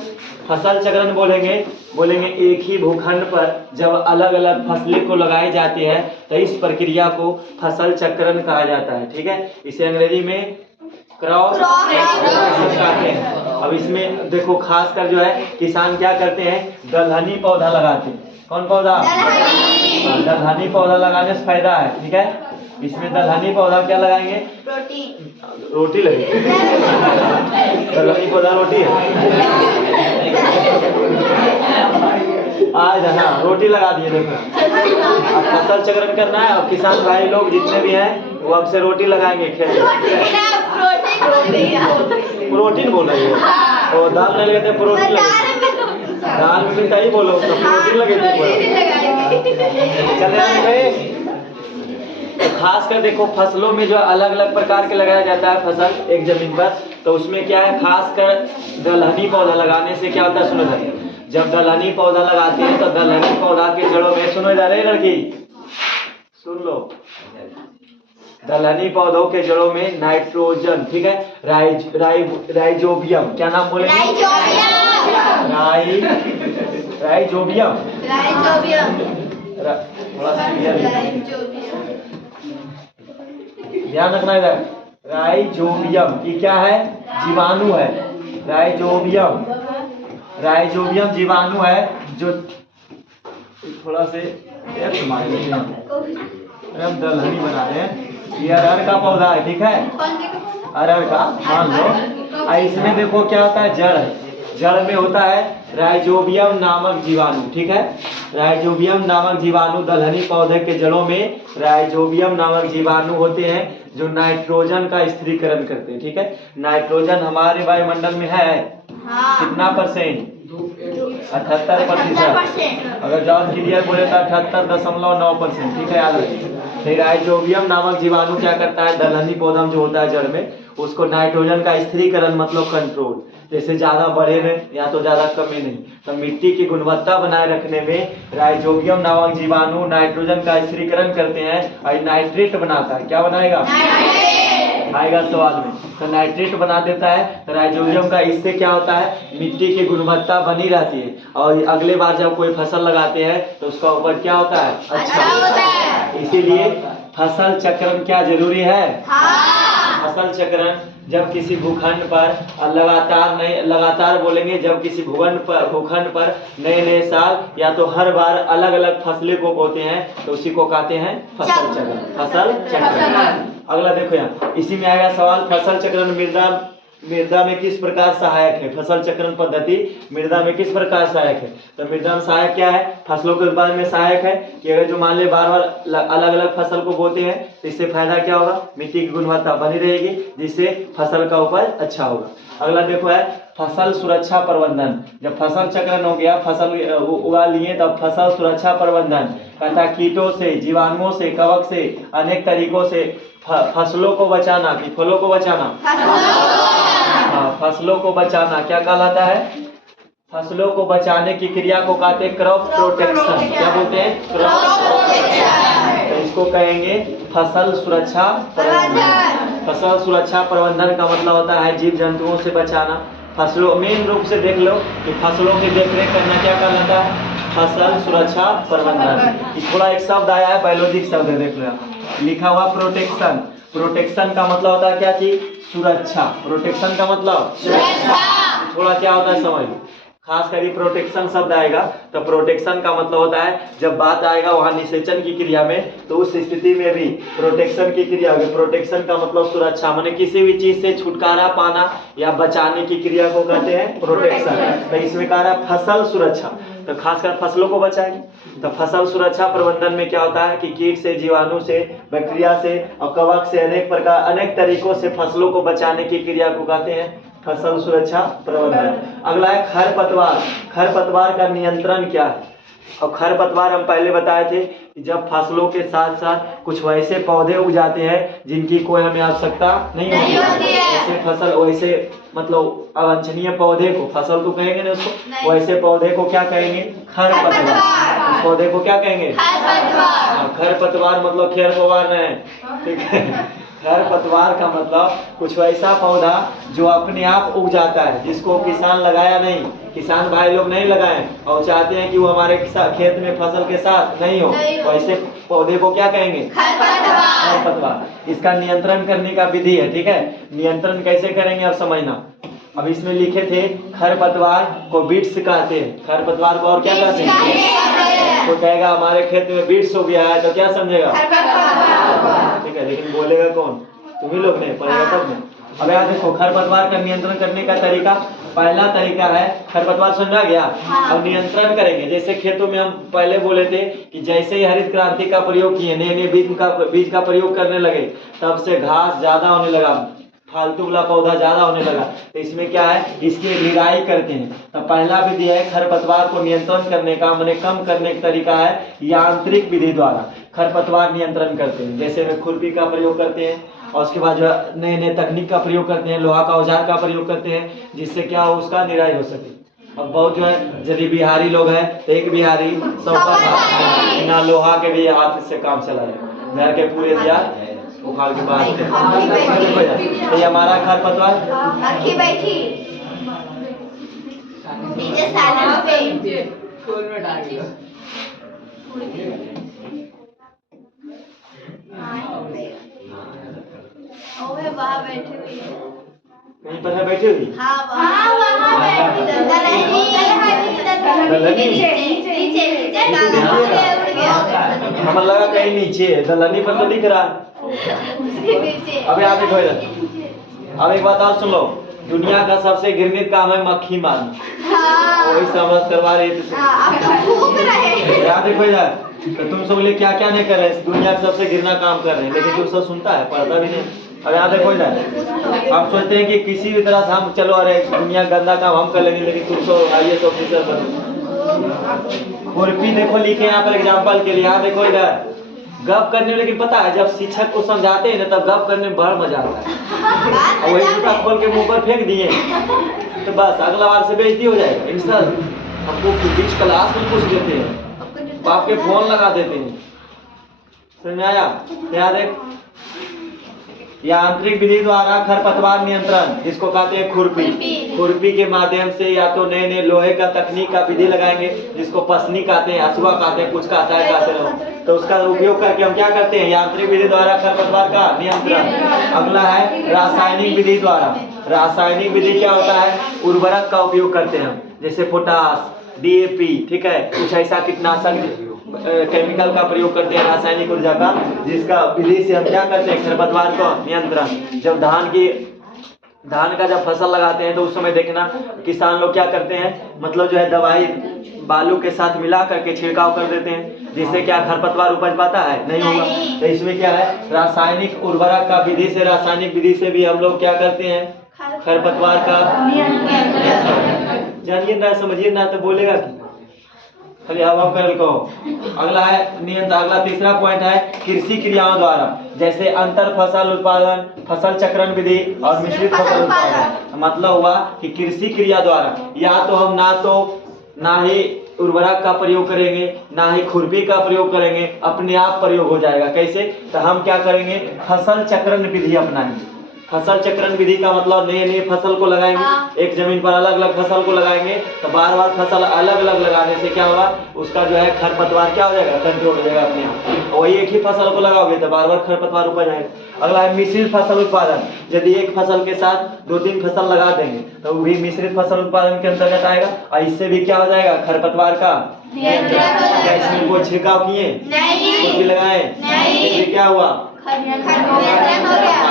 फसल चक्रण बोलेंगे एक ही भूखंड पर जब अलग अलग फसलें को लगाई जाती है तो इस प्रक्रिया को फसल चक्रण कहा जाता है, ठीक है। इसे अंग्रेजी में क्रॉप रोटेशन कहते हैं। अब इसमें देखो खास कर जो है किसान क्या करते हैं, दलहनी पौधा लगाते हैं। कौन पौधा? दलहनी पौधा लगाने से फायदा है, ठीक है। इसमें दलहनी पौधा क्या लगाएंगे? रोटी लगेगी। दलहनी पौधा रोटी है आज, हाँ रोटी लगा दिए। देखो अब फसल चक्रण करना है और किसान भाई लोग जितने भी हैं वो अब से रोटी लगाएंगे खेत में। प्रोटीन बोल रही है और दाल नहीं लगाते, प्रोटीन लगे। दाल में भी कहीं बोलो तो प्रोटीन लगे। चले तो खास कर देखो फसलों में जो अलग अलग प्रकार के लगाया जाता है फसल एक जमीन पर, तो उसमें क्या है खास कर दलहनी पौधा लगाने से क्या होता है, सुनो जाए। जब दलहनी पौधा लगाते हैं तो दलहनी पौधा के जड़ों में, सुनो जा रही लड़की सुन लो, दलहनी पौधों के जड़ों में नाइट्रोजन, ठीक है, राइजोबियम, क्या नाम बोले? राइजोबियम। थोड़ा ध्यान रखना इधर। राइजोबियम ये क्या है? जीवाणु है। राइजोबियम जीवाणु है जो थोड़ा से हम दलहनी बना रहे हैं। ये अरहर का पौधा है, ठीक है, अरहर का मान लो। इसमें देखो क्या होता है, जड़ है। जड़ में होता है राइजोबियम नामक जीवाणु, ठीक है। राइजोबियम नामक जीवाणु दलहनी पौधे के जड़ों में राइजोबियम नामक जीवाणु होते हैं जो नाइट्रोजन का स्थिरीकरण करते हैं, ठीक है। नाइट्रोजन हमारे वायुमंडल में है कितना परसेंट? 78%। अगर जॉब क्लियर बोले तो 78.9%, ठीक है, याद रखिए। फिर राइजोबियम नामक जीवाणु क्या करता है, दलहनी पौधा जो होता है जड़ में, उसको नाइट्रोजन का स्थिरीकरण मतलब कंट्रोल, जैसे ज्यादा बढ़े नहीं या तो ज्यादा कमी नहीं, तो मिट्टी की गुणवत्ता बनाए रखने में राइजोबियम नामक जीवाणु नाइट्रोजन का स्थिरीकरण करते हैं और नाइट्रेट बनाता है। क्या बनाएगा? आएगा सवाल में। तो नाइट्रेट बना देता है। तो राइजोबियम का इससे क्या होता है, मिट्टी की गुणवत्ता बनी रहती है और अगले बार जब कोई फसल लगाते हैं तो उसका उपज क्या होता है, अच्छा होता है। इसीलिए फसल चक्रण क्या जरूरी है? फसल चक्रण जब किसी भूखंड पर लगातार बोलेंगे, जब किसी भूखंड पर नए नए साल या तो हर बार अलग अलग फसलें को बोते हैं तो उसी को कहते हैं फसल चक्रण। फसल चक्रण। अगला देखो यहाँ, इसी में आएगा सवाल, फसल चक्रण मृदा में किस प्रकार सहायक है? फसल चक्रण पद्धति मृदा में किस प्रकार सहायक है? तो मृदा में सहायक क्या है? फसलों के उत्पादन में सहायक है कि अगर जो मान ले बार बार अलग अलग फसल को बोते हैं तो इससे फायदा क्या होगा, मिट्टी की गुणवत्ता बनी रहेगी जिससे फसल का उपज अच्छा होगा। अगला देखो है फसल सुरक्षा प्रबंधन। जब फसल चक्रण हो गया, फसल उगा लिए, तब फसल सुरक्षा प्रबंधन कहता कीटों से, जीवाणुओं से, कवक से, अनेक तरीकों से फसलों को बचाना कि फलों को बचाना, फसलों को बचाना क्या कहलाता है? फसलों को बचाने की क्रिया को कहते हैं क्रॉप प्रोटेक्शन। क्या बोलते हैं? Crop protection. तो इसको कहेंगे फसल सुरक्षा प्रबंधन। फसल सुरक्षा प्रबंधन का मतलब होता है जीव जंतुओं से बचाना। फसलों मेन रूप से देख लो कि फसलों की देखरेख करना क्या कहलाता है? फसल सुरक्षा प्रबंधन। थोड़ा एक शब्द आया है, बायोलॉजिक शब्द है, देख लो लिखा हुआ प्रोटेक्शन। प्रोटेक्शन का मतलब होता है क्या चीज? सुरक्षा। प्रोटेक्शन का मतलब सुरक्षा। थोड़ा क्या होता है समझ, खास करके प्रोटेक्शन शब्द आएगा तो प्रोटेक्शन का मतलब होता है जब बात आएगा वहां निषेचन की क्रिया में, तो उस स्थिति में भी प्रोटेक्शन की क्रिया होगी। प्रोटेक्शन का मतलब सुरक्षा, माने किसी भी चीज से छुटकारा पाना या बचाने की क्रिया को कहते हैं प्रोटेक्शन। तो इसमें कह रहा है फसल सुरक्षा, तो खासकर फसलों को बचाएंगे। तो फसल सुरक्षा प्रबंधन में क्या होता है कि कीट से, जीवाणु से, बैक्टीरिया से और कवक से अनेक तरीकों से फसलों को बचाने की क्रिया को कहते हैं फसल सुरक्षा प्रबंधन। अगला है खरपतवार। खरपतवार का नियंत्रण क्या है? और खरपतवार हम पहले बताए थे कि जब फसलों के साथ साथ कुछ वैसे पौधे उग जाते हैं जिनकी कोई हमें आवश्यकता नहीं होती है, वैसे फसल वैसे मतलब अवांछनीय पौधे को, फसल तो कहेंगे ना उसको, वैसे पौधे को क्या कहेंगे? खरपतवार। उस पौधे को क्या कहेंगे? खरपतवार मतलब खेरपतवार नहीं, ठीक है। खरपतवार का मतलब कुछ वैसा पौधा जो अपने आप उग जाता है, जिसको किसान लगाया नहीं, किसान भाई लोग नहीं लगाए और चाहते हैं कि वो हमारे खेत में फसल के साथ नहीं हो, वैसे पौधे को क्या कहेंगे? खरपतवार। इसका नियंत्रण करने का विधि है, ठीक है। नियंत्रण कैसे करेंगे आप समझना। अब इसमें लिखे थे खरपतवार को बीट्स कहते हैं, खरपतवार को और क्या कहते हैं? तो कहेगा हमारे खेत में बीट्स हो गया है तो क्या समझेगा? ठीक है, लेकिन बोलेगा कौन? तुम ही लोग नहीं, पढ़ेगा तब नहीं। अब यहाँ देखो खरपतवार का नियंत्रण करने का तरीका, पहला तरीका है खरपतवार, समझा गया? अब नियंत्रण करेंगे, जैसे खेतों में हम पहले बोले थे कि जैसे ही हरित क्रांति का प्रयोग किए, नए नए बीज का प्रयोग करने लगे, तब से घास ज्यादा होने लगा, फालतू वाला पौधा ज्यादा होने लगा। तो इसमें क्या है, इसकी निराई करते हैं। तो पहला विधि है खरपतवार को नियंत्रण करने का, माने कम करने का तरीका है यांत्रिक विधि द्वारा खरपतवार नियंत्रण करते हैं। जैसे में खुरपी का प्रयोग करते हैं, और उसके बाद जो है नए नए तकनीक का प्रयोग करते हैं, लोहा का औजार का प्रयोग करते हैं, जिससे क्या हो, उसका निराई हो सके। अब बहुत जो है यदि बिहारी लोग हैं तो एक बिहारी ना लोहा के भी हाथ से काम चला रहे, घर के पूरे दिया उखाड़ के बाद तो ये हमारा खरपतवार कहीं पर है बैठी हुई। हमें लगा कहीं नीचे है, दलनी पर तो दिख रहा। अबे आप देखो इधर, अब एक बात और सुन लो, दुनिया का सबसे घृणित काम है मक्खी मारना। वही समझ करवा रही थी। आप देखो इधर, तो तुम सब लोग क्या क्या नहीं कर रहे, दुनिया का सबसे घृणा काम कर रहे हैं, लेकिन तू सब सुनता है, पढ़ता भी नहीं। अब यहाँ देखो इधर, आप सोचते हैं कि किसी भी तरह से हम चलो, अरे दुनिया गंदा काम हम कर लेंगे, लेकिन तुम तो IAS ऑफिसर बनो। खुरपी देखो लिखे यहाँ पर एग्जाम्पल के लिए, यहाँ देखो इधर गप करने में, लेकिन पता है जब शिक्षक को समझाते हैं ना, तब गप करने में बड़ा मजा आता है। और वही जूता खोल के मुंह पर फेंक दिए तो बस अगला बार से बेइज्जती हो जाएगा। इंसान हमको बीच क्लास में पूछ देते हैं, बाप के फोन लगा देते हैं, समझ में आया? याद है यांत्रिक विधि द्वारा खरपतवार नियंत्रण, जिसको कहते हैं खुरपी। खुरपी के माध्यम से या तो नए नए लोहे का तकनीक का विधि लगाएंगे, जिसको पसनी कहते हैं, हसुआ कहते हैं, कुछ कहता है कहते लोग, तो उसका उपयोग करके हम क्या करते हैं, यांत्रिक विधि द्वारा खरपतवार का नियंत्रण। अगला है रासायनिक विधि द्वारा। रासायनिक विधि क्या होता है, उर्वरक का उपयोग करते हैं हम, जैसे पोटास, DAP, ठीक है, कुछ ऐसा कीटनाशक केमिकल का प्रयोग करते हैं, रासायनिक ऊर्जा का, जिसका विधि से हम क्या करते हैं, खरपतवार को नियंत्रण। जब धान का जब फसल लगाते हैं तो उस समय देखना किसान लोग क्या करते हैं, मतलब जो है दवाई बालू के साथ मिला करके छिड़काव कर देते हैं, जिससे क्या खरपतवार उपज पाता है, नहीं होगा। तो इसमें क्या है, रासायनिक उर्वरक का विधि से, रासायनिक विधि से भी हम लोग क्या करते हैं, खरपतवार का जानिए ना, समझिए ना, तो बोलेगा कि खाली हवा कर को। अगला है नियंत्रण। अगला तीसरा पॉइंट है कृषि क्रियाओं द्वारा, जैसे अंतर फसल उत्पादन, फसल चक्रण विधि और मिश्रित फसल उत्पादन। मतलब हुआ कि कृषि क्रिया द्वारा या तो हम ना ही उर्वरक का प्रयोग करेंगे, ना ही खुरपी का प्रयोग करेंगे, अपने आप प्रयोग हो जाएगा। कैसे? तो हम क्या करेंगे, फसल चक्रण विधि अपनाएंगे। फसल चक्रण विधि का मतलब नए नए फसल को लगाएंगे, एक जमीन पर अलग अलग फसल को लगाएंगे, तो बार बार फसल अलग अलग लगाने से क्या होगा, उसका जो है खरपतवार क्या हो जाएगा, कंट्रोल हो जाएगा अपने आप। वही एक ही फसल को लगाओगे तो बार बार खरपतवार उपज आएगा। अगला है मिश्रित फसल उत्पादन। यदि एक फसल के साथ 2-3 फसल लगा देंगे तो वो भी मिश्रित फसल उत्पादन के अंतर्गत आएगा, और इससे भी क्या हो जाएगा, खरपतवार का क्या इसमें कोई छिड़काव किए, कोई लगाए, इससे क्या हुआ,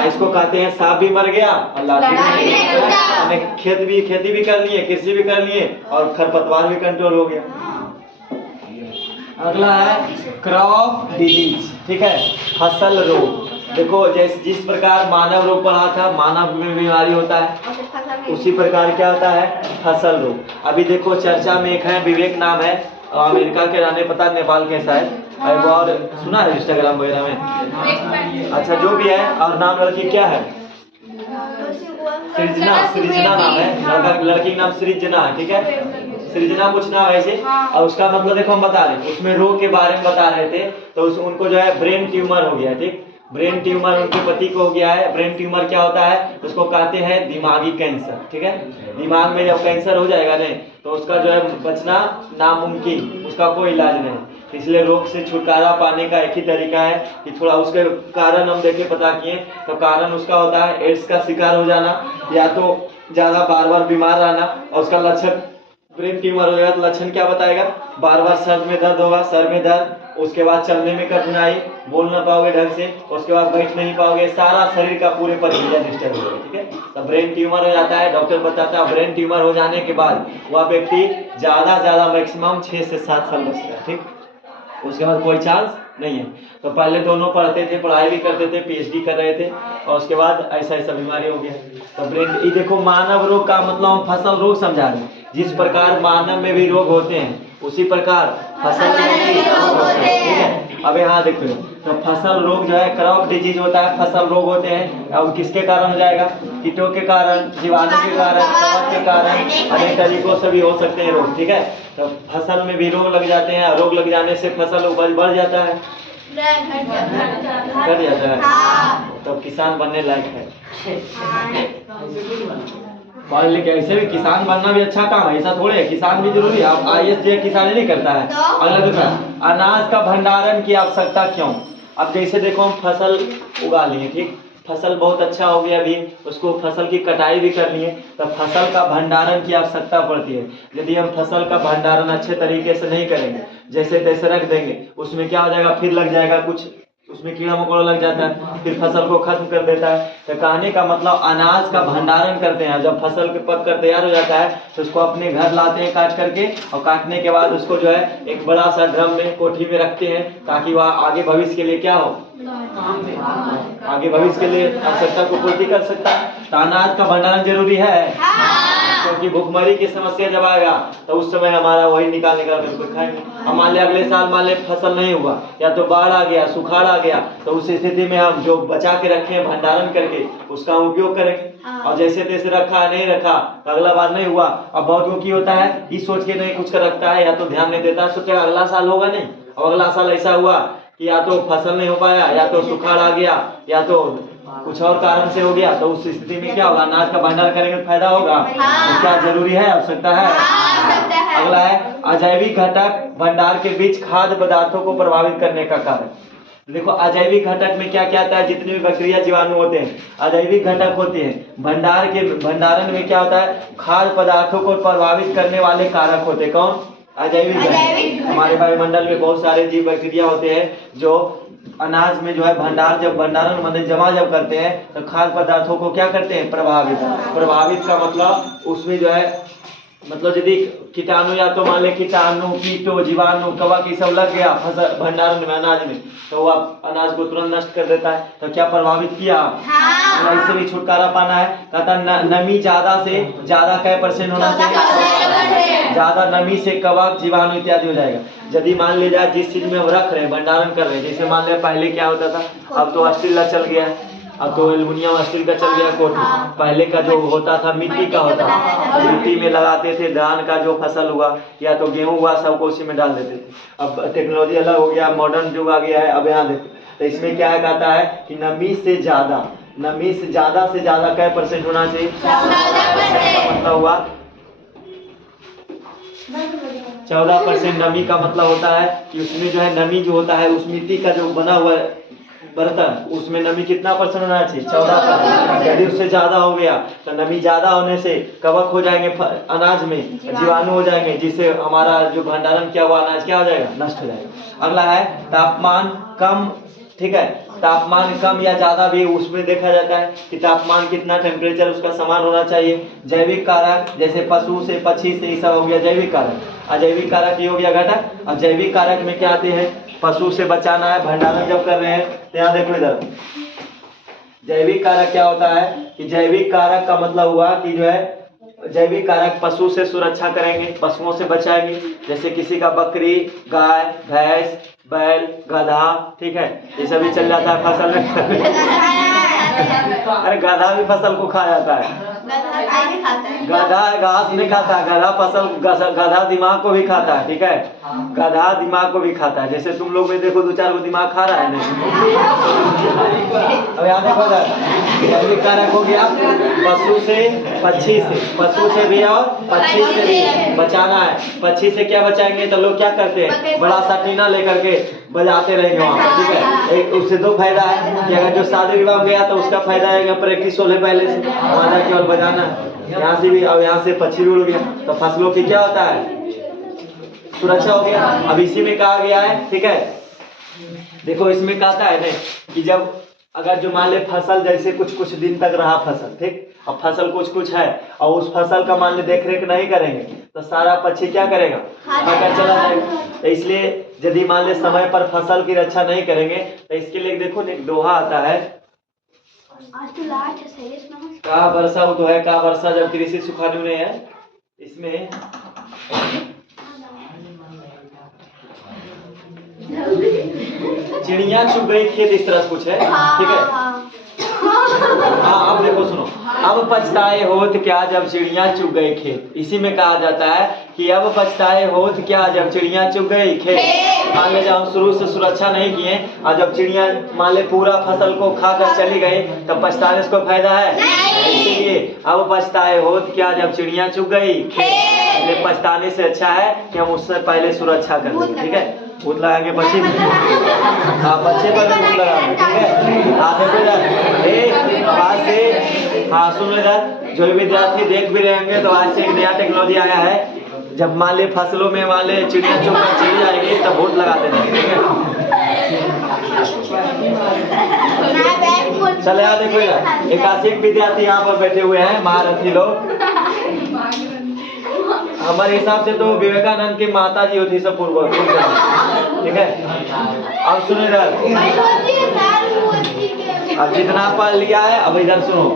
इसको कहते हैं सांप भी मर गया, अल्लाह खेती भी कर लिए, कृषि भी कर लिए, और खरपतवार भी कंट्रोल हो गया। अगला है क्रॉप डिजीज, ठीक है, फसल रोग। देखो जिस प्रकार मानव रोग पढ़ा था, मानव में बीमारी होता है, उसी प्रकार क्या होता है, फसल रोग। अभी देखो चर्चा में एक है, विवेक नाम है, अमेरिका के रहने, पता नेपाल के शायद, और सुना है इंस्टाग्राम वगैरह में। अच्छा जो भी है, और नाम लड़की क्या है, सृजना नाम है, लड़की का नाम सृजना है, ठीक है, सृजना कुछ नाम ऐसे। और उसका मतलब देखो हम बता रहे हैं, उसमें रोग के बारे में बता रहे थे, तो उनको जो है ब्रेन ट्यूमर हो गया, ठीक, ब्रेन ट्यूमर उनके पति को हो गया है। ब्रेन ट्यूमर क्या होता है, उसको कहते हैं दिमागी कैंसर, ठीक है। दिमाग में जब कैंसर हो जाएगा नहीं तो उसका जो है बचना नामुमकिन, उसका कोई इलाज नहीं। इसलिए रोग से छुटकारा पाने का एक ही तरीका है कि थोड़ा उसके कारण हम देखे पता किए, तो कारण उसका होता है एड्स का शिकार हो जाना, या तो ज्यादा बार बार बीमार रहना, और उसका लक्षण ब्रेन ट्यूमर हो जाएगा तो लक्षण क्या बताएगा, बार बार सर में दर्द होगा, सर में दर्द, उसके बाद चलने में कठिनाई, बोल ना पाओगे ढंग से, उसके बाद बैठ नहीं पाओगे, सारा शरीर का पूरे प्रक्रिया डिस्टर्ब हो जाएगी। ठीक है, तो ब्रेन ट्यूमर हो जाता है। डॉक्टर बताता है ब्रेन ट्यूमर हो जाने के बाद वह व्यक्ति ज्यादा मैक्सिमम 6 से 7 साल बचता है। ठीक, उसके बाद कोई चांस नहीं है। तो पहले दोनों पढ़ते थे, पढ़ाई भी करते थे, पीएचडी कर रहे थे, और उसके बाद ऐसा बीमारी हो गया। तो ब्रेन, ये देखो मानव रोग का मतलब हम फसल रोग समझा रहे हैं। जिस प्रकार मानव में भी रोग होते हैं उसी प्रकार फसल में भी रोग होते हैं। ठीक है, अब यहाँ देखो, तो फसल रोग जो है क्रॉप डिजीज होता है, फसल रोग होते हैं। अब किसके कारण हो जाएगा, कीटों के कारण, जीवाणु के कारण, कवक के कारण, अनेक तरीकों से भी हो सकते हैं रोग। ठीक है, तो फसल में भी रोग लग जाते हैं, रोग लग जाने से फसल उपज बढ़ जाता है, घट जाता है, तो किसान बनने लायक है। पढ़ लिख ऐसे भी किसान बनना भी अच्छा काम है, ऐसा थोड़े है, किसान भी जरूरी है। आप IAS किसान नहीं करता है। अगला देखो, अनाज का भंडारण की आवश्यकता क्यों। अब जैसे देखो हम फसल उगा लिए, ठीक, फसल बहुत अच्छा हो गया, अभी उसको फसल की कटाई भी कर लिए, तो फसल का भंडारण की आवश्यकता पड़ती है। यदि हम फसल का भंडारण अच्छे तरीके से नहीं करेंगे, जैसे तैसे रख देंगे, उसमें क्या हो जाएगा, फिर लग जाएगा कुछ, उसमें कीड़ा मकोड़ा लग जाता है, फिर फसल को खत्म कर देता है। तो कहने का मतलब अनाज का भंडारण करते हैं। जब फसल के पक कर तैयार हो जाता है तो उसको अपने घर लाते हैं काट करके, और काटने के बाद उसको जो है एक बड़ा सा ड्रम में, कोठी में रखते हैं, ताकि वह आगे भविष्य के लिए क्या हो, आगे भविष्य के लिए आवश्यकता को पूर्ति कर सकता है। तो अनाज का भंडारण जरूरी है, क्योंकि भुखमरी की समस्या जब आएगा तो उस समय हमारा वही निकाल कर खाएंगे। अब मान लिया अगले साल मान लिया फसल नहीं हुआ, या तो बाढ़ आ गया, सुखाड़ आ गया, तो उस स्थिति में हम जो बचा के रखे हैं भंडारण करके उसका उपयोग करेंगे। और जैसे तैसे रखा नहीं रखा तो अगला बार नहीं हुआ। अब बहुत लोग की होता है, इस सोच के नहीं कुछ कर रखता है, या तो ध्यान नहीं देता, सोचा अगला साल होगा नहीं। अब अगला साल ऐसा हुआ कि या तो फसल नहीं हो पाया, या तो सुखाड़ आ गया, या तो कुछ और कारण से हो गया, तो उस स्थिति में क्या होगा, अनाज का भंडार करेंगे तो फायदा होगा। तो क्या जरूरी है, आवश्यकता है। अगला है अजैविक घटक भंडार के बीच खाद्य पदार्थों को प्रभावित करने का कारण। देखो अजैविक घटक में क्या क्या आता है, जितने भी बैक्टीरिया जीवाणु होते हैं अजैविक घटक होते हैं। भंडारण में क्या होता है, खाद्य पदार्थों को प्रभावित करने वाले कारक होते हैं। कौन, अजैविक घटक। हमारे वायुमंडल में बहुत सारे जीव बैक्टीरिया होते हैं जो अनाज में जो है भंडारण मतलब जमा जब करते हैं तो खाद्य पदार्थों को क्या करते हैं, प्रभावित का मतलब उसमें जो है, मतलब यदि कीटाणु, या तो मान ले कीटाणु, कीटो, जीवाणु, कवक ये सब लग गया फसल भंडारण में अनाज में, तो वह अनाज को तुरंत नष्ट कर देता है। तो क्या प्रभावित किया, इससे भी छुटकारा पाना है। कहता नमी ज्यादा से ज्यादा क्या % होना चाहिए, ज्यादा नमी से कवक, जीवाणु इत्यादि हो जाएगा। यदि मान लिया जाए जिस चीज में हम रख रहे हैं, भंडारण कर रहे हैं, जैसे मान लिया पहले क्या होता था, अब तो स्टील चल गया, अब तो एल्युमिनियम स्टील का चल गया कोट। पहले का जो होता था मिट्टी का होता था, मिट्टी में लगाते थे, धान का जो फसल हुआ या तो गेहूं हुआ सबको उसी में डाल देते थे। अब टेक्नोलॉजी अलग हो गया, मॉडर्न युग आ गया है। अब यहाँ देखो, तो इसमें क्या है, कहता है कि नमी से ज्यादा क्या % होना चाहिए, मतलब हुआ 14% नमी का मतलब होता है कि उसमें जो है नमी जो होता है, उस मिट्टी का जो बना हुआ बर्तन उसमें नमी कितना % होना चाहिए, 14%। यदि उससे ज्यादा हो गया तो नमी ज्यादा होने से कवक हो जाएंगे अनाज में, जीवाणु हो जाएंगे, जिससे हमारा जो भंडारण किया हुआ अनाज क्या हो जाएगा, नष्ट हो जाएगा। अगला है तापमान कम, ठीक है, तापमान कम या ज्यादा भी उसमें देखा जाता है कि तापमान कितना, टेम्परेचर उसका समान होना चाहिए। जैविक कारक जैसे पशु से, पक्षी से, ये सब हो गया जैविक कारक। अजैविक कारक ये हो गया घटक। अब जैविक कारक में क्या आते हैं, पशु से बचाना है, भंडारण जब कर रहे हैं, तो यहाँ देखो इधर जैविक कारक क्या होता है कि जैविक कारक का मतलब हुआ कि जो है जैविक कारक पशु से सुरक्षा करेंगे, पशुओं से बचाएंगे। जैसे किसी का बकरी, गाय, भैंस, बैल, गधा, ठीक है, ये सभी चल जाता है फसल में। अरे गधा भी फसल को खा जाता है, गधा घास नहीं खाता, गधा फसल, गधा दिमाग को भी खाता है, ठीक है, गधा दिमाग को भी खाता है। जैसे तुम लोग में देखो 2-4 को दिमाग खा रहा है नहीं। अब यहाँ देखो जैविक कारक हो गया पशु से, पक्षी से, पशु से भी और पक्षी से भी बचाना है। पक्षी से क्या बचाएंगे, तो लोग क्या करते हैं, बड़ा सा टीना लेकर के बजाते रहेंगे वहाँ पर, ठीक है। एक उससे दो फायदा है कि अगर जो शादी विवाह में गया तो उसका फायदा है, प्रैक्टिस हो ले पहले से, वहाँ जाके और बजाना। यहाँ से भी, अब यहाँ से पक्षी भी उड़ गया, तो फसलों की क्या होता है, सुरक्षा हो गया। अब इसी में कहा गया है, ठीक है, देखो इसमें कहता है नहीं कि जब अगर जो मान ले फसल जैसे कुछ कुछ दिन तक रहा फसल, ठीक, अब फसल कुछ कुछ है और उस फसल का मान ले देख रेख नहीं करेंगे तो सारा पक्षी क्या करेगा, खाकर चला जाएगा। तो इसलिए यदि मान ले समय पर फसल की रक्षा नहीं करेंगे तो इसके लिए देखो एक दोहा आता है, का वर्षा वो तो है, का वर्षा जब कृषि सुखाने में है, इसमें चिड़िया चुग गई खेत, इस तरह से कुछ है, ठीक है। हाँ अब देखो सुनो, अब पछताए होत क्या जब चिड़िया चुग गई खेत, इसी में कहा जाता है कि अब पछताए होत क्या जब चिड़िया चुग गई खेत। मान ले जब हम शुरू से सुरक्षा नहीं किए और जब चिड़िया मान ले पूरा फसल को खाकर चली गई तब पछताने से कोई फायदा है, इसीलिए अब पछताए होत क्या जब चिड़िया चुग गई खेत, पछताने से अच्छा है कि हम उससे पहले सुरक्षा कर लें, ठीक है। भूत लगाएंगे बच्चे, हाँ बच्चे पर भी भूत लगाएंगे, ठीक है। हाँ देखो इधर बात से, हाँ सुनो इधर, जो विद्यार्थी देख भी रहेंगे तो आज से एक नया टेक्नोलॉजी आया है, जब मान ले फसलों में मान ले चिड़िया चुग कर चली जाएगी तब भूत लगा देना, ठीक है। चले यार देखो इधर, एकासी विद्यार्थी यहाँ पर बैठे हुए हैं, महारथी लोग। हमारे हिसाब से तो विवेकानंद की माता जी होती सब पूर्व, ठीक है। अब सुनो इधर, अब जितना पढ़ लिया है अब इधर सुनो,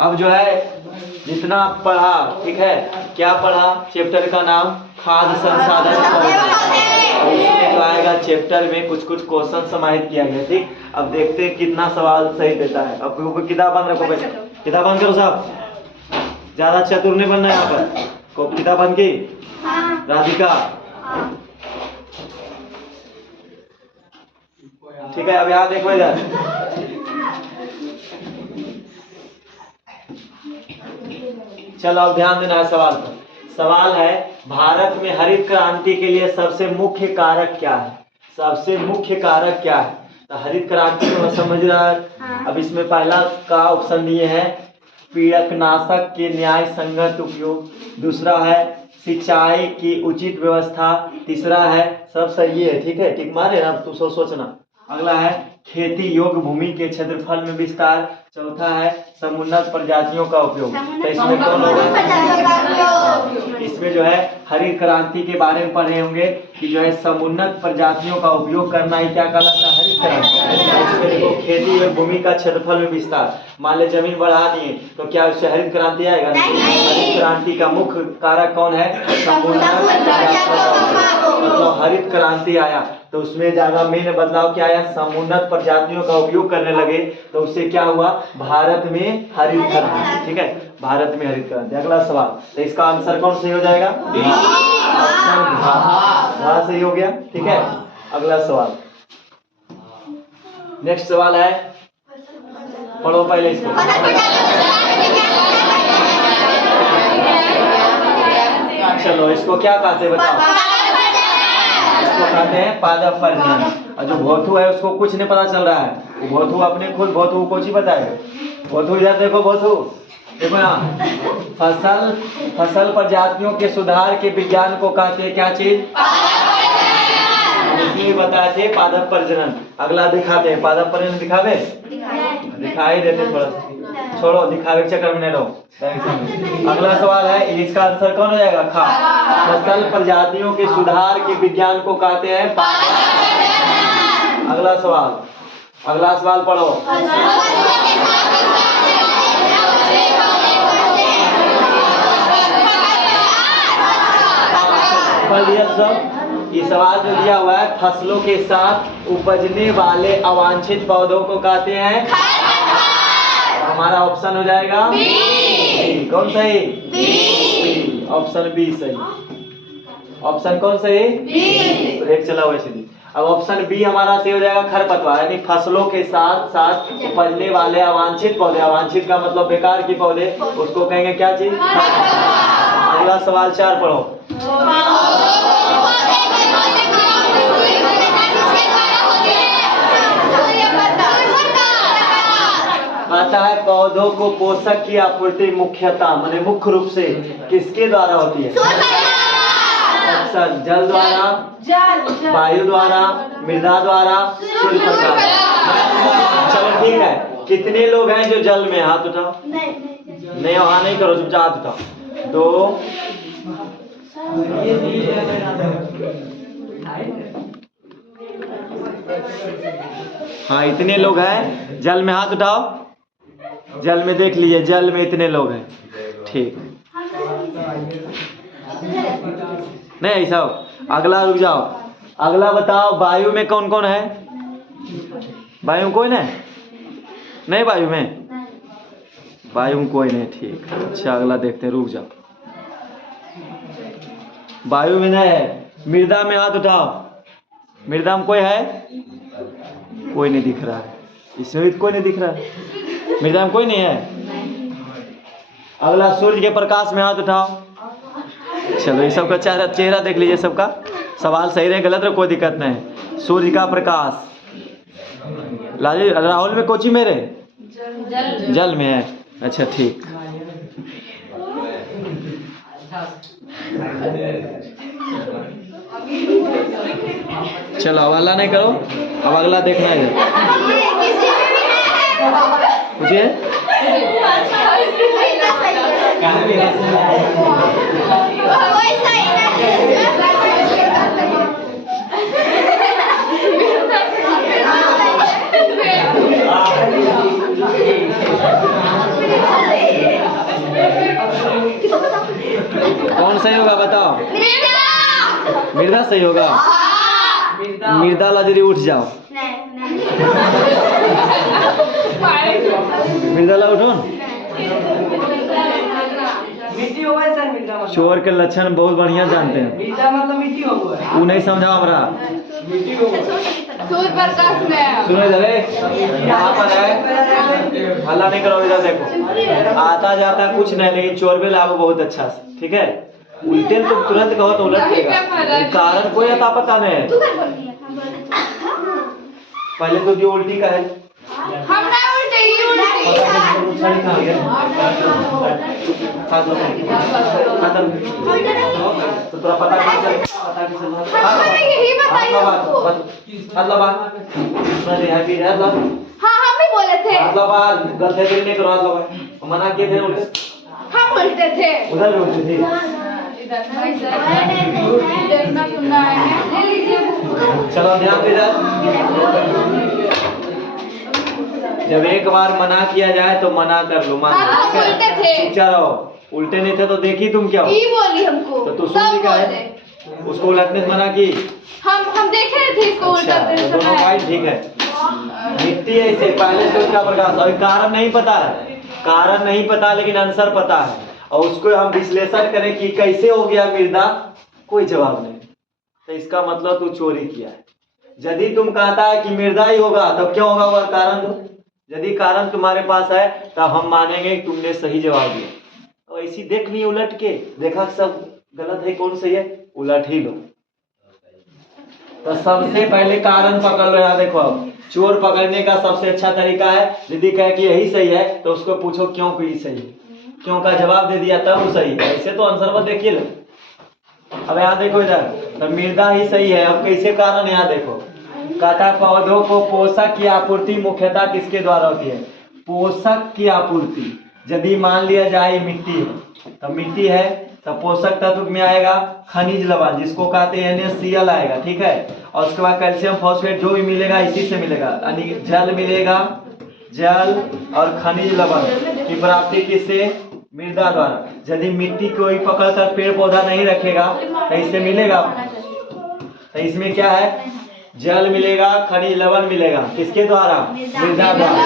अब जो है जितना पढ़ा, ठीक है, क्या पढ़ा, चैप्टर का नाम खाद्य संसाधन, इसमें जो आएगा चैप्टर में कुछ कुछ क्वेश्चन समाहित किया गया, ठीक। अब देखते हैं कितना सवाल सही देता है। अब किताब बंद रखो भाई, किताब बंद करो साहब, ज्यादा चतुर नहीं बनना है यहाँ पर। को किताब बंद की, राधिका, ठीक है। अब यहाँ देखो इधर, चलो अब ध्यान देना है सवाल पर। सवाल है भारत में हरित क्रांति के लिए सबसे मुख्य कारक क्या है, सबसे मुख्य कारक क्या है। तो हरित क्रांति को समझ रहा है। अब इसमें पहला का ऑप्शन दिए है पीड़कनाशक के न्याय संगत उपयोग, दूसरा है सिंचाई की उचित व्यवस्था, तीसरा है सब सही है, ठीक है, टिक मारे ना तू सोचना। अगला है खेती योग्य भूमि के क्षेत्रफल में विस्तार, चौथा है समुन्नत प्रजातियों का उपयोग। तो इसमें कौन होगा, इसमें जो है हरित क्रांति के बारे में पढ़े होंगे कि जो है समुन्नत प्रजातियों का उपयोग करना ही क्या कहलाता है, हरित क्रांति। इसमें देखो खेती और भूमि का क्षेत्रफल में विस्तार, मान ले जमीन बढ़ा दिए तो क्या उससे हरित क्रांति आएगा, हरित क्रांति का मुख्य कारक कौन है, समुन्नत प्रजातियों का उपयोग। मतलब हरित क्रांति आया तो उसमें ज्यादा मेन बदलाव क्या आया, समुन्नत प्रजातियों का उपयोग करने लगे, तो उससे क्या हुआ, भारत में हरित क्रांति, ठीक है, भारत में हरित क्रांति। अगला सवाल, तो इसका आंसर कौन सही हो जाएगा, हाँ सही हो गया, ठीक है। अगला सवाल, नेक्स्ट सवाल है, पढ़ो पहले इसको। चलो इसको क्या कहते हैं बताओ, इसको कहते हैं पादप प्रजनन। और जो भोथू है उसको कुछ नहीं पता चल रहा है, भोथू अपने खुद भोथू को ही बताएगा। भोथू इधर देखो, भोथू देखो यहाँ, फसल प्रजातियों के सुधार के विज्ञान को कहते हैं क्या चीज, इसलिए बताए थे पादप प्रजनन। अगला दिखाते हैं, पादप प्रजनन दिखावे, दिखाई देते, थोड़ा छोड़ो दिखावे के चक्कर में नहीं रहो। अगला सवाल है, इसका आंसर कौन हो जाएगा, खा। फसल प्रजातियों के सुधार के विज्ञान को कहते हैं अगला सवाल, अगला सवाल पढ़ो। ये सवाल जो दिया हुआ है, फसलों के साथ उपजने वाले अवांछित पौधों को कहते हैं, हमारा ऑप्शन हो जाएगा बी। कौन सही, बी, ऑप्शन बी सही। ऑप्शन कौन सही, बी, ब्रेक चला हुआ इसलिए। अब ऑप्शन बी हमारा सही हो जाएगा, खरपतवार, यानी फसलों के साथ साथ उपजने वाले अवांछित पौधे, अवांछित का मतलब बेकार की पौधे, उसको कहेंगे क्या चीज। अगला सवाल 4 पढ़ो। आता है पौधों को पोषक की आपूर्ति मुख्यतः माने मुख्य रूप से किसके द्वारा होती है? ऑप्शन जल द्वारा, वायु द्वारा, मृदा द्वारा, सूर्य प्रकाश। चलो ठीक है, कितने लोग हैं जो जल में? हाथ उठाओ। नहीं वहां नहीं करो, चुपचाप हाथ उठाओ। 2 हाँ इतने लोग हैं जल में, हाथ उठाओ। जल में देख लीजिए, जल में इतने लोग हैं। ठीक नहीं ऐसा हो। अगला रुक जाओ, अगला बताओ वायु में कौन कौन है? वायु में कोई नहीं, वायु में कोई नहीं। ठीक, अच्छा अगला देखते हैं, रुक जाओ। वायु में नहीं है। मृदा में हाथ उठाओ। मृदा में कोई है? कोई नहीं दिख रहा है। इसमें भी कोई नहीं दिख रहा है। मृदा में कोई नहीं है। अगला सूर्य के प्रकाश में हाथ उठाओ। चलो ये सबका चेहरा देख लीजिए, सबका सवाल सही रहे गलत रहे कोई दिक्कत नहीं। सूर्य का प्रकाश, राहुल में कोची मेरे जल में है। अच्छा ठीक, चलो अब अगला नहीं करो, अब अगला देखना है। पूछिए। कौन सही होगा बताओ? मृदा सही होगा। मृदा लजरी उठ जाओ। मृदा ला उठो। मिट्टी होगा सर, मृदा चोर के लक्षण बहुत बढ़िया जानते हैं। मृदा मतलब मिट्टी होगा। वो नहीं समझा हमारा। मिट्टी होगा। सूर्य प्रकाश में सुनो इधर, यहाँ पर है, हल्ला नहीं करो। इधर देखो, आता जाता कुछ नहीं, लेकिन चोर भी लाभ बहुत अच्छा से। ठीक है, उल्टे तो तुरंत कहो तो उलट देगा, कारण कोई अता पता नहीं है। पहले तो जो उल्टी का है, हम ना उल्टे ही तो थोड़ा पता यही बताइए। हाँ हम भी बोले थे, गलते दिल नहीं करो। मना किए थे उल्टे, हम उल्टे थे। उधर भी उल्टी थी। देखना सुनना है, ले लीजिए। चलो ध्यान दे। जब एक बार मना किया जाए तो मना कर लो। मान हम उल्टे थे। चुपचाप रहो। उल्टे नहीं थे तो देखी तुम क्या हो? ई बोली हमको तो तू सुन क्या है? उसको उलटने से मना की। हम देख रहे थे इसको अच्छा, उल्टा तो दोनों पॉइंट ठीक है। मिट्टी ऐसे पहले सूर्य का प्रकाश, और कारण नहीं पता है, कारण नहीं पता लेकिन आंसर पता है, और उसको हम विश्लेषण करें कि कैसे हो गया मृदा, कोई जवाब नहीं। तो इसका मतलब तू चोरी किया है। यदि तुम कहता है कि मृदा ही होगा तब क्या होगा वह कारण दो। यदि कारण तुम्हारे पास है तब हम मानेंगे कि तुमने सही जवाब दिया। तो ऐसी देख ली उलट के, देखा सब गलत है कौन सही है, उलट ही लो। तो सबसे पहले कारण पकड़ लो। यहाँ देखो, चोर पकड़ने का सबसे अच्छा तरीका है, यदि कहे कि यही सही है तो उसको पूछो क्यों कि यही सही है। क्यों का जवाब दे दिया तब वो सही है। ऐसे तो आंसर पर देखिए लो। अब यहाँ देखो इधर, तो मृदा ही सही है। अब कैसे कारण, यहाँ देखो, कहता पौधों को पोषक की आपूर्ति मुख्यतः किसके द्वारा होती है? पोषक की आपूर्ति। यदि मान लिया जाए मिट्टी है, तो मिट्टी है तो पोषक तत्व में आएगा खनिज लवण, जिसको कहते हैं NaCl आएगा। ठीक है, और उसके बाद कैल्शियम फॉस्फेट जो भी मिलेगा इसी से मिलेगा, यानी जल मिलेगा, जल और खनिज लवण की प्राप्ति किससे? मृदा द्वारा। यदि मिट्टी कोई पकड़कर पेड़ पौधा नहीं रखेगा तो इससे मिलेगा। तो इसमें क्या है? जल मिलेगा, खनिज लवण मिलेगा, किसके द्वारा? मृदा द्वारा।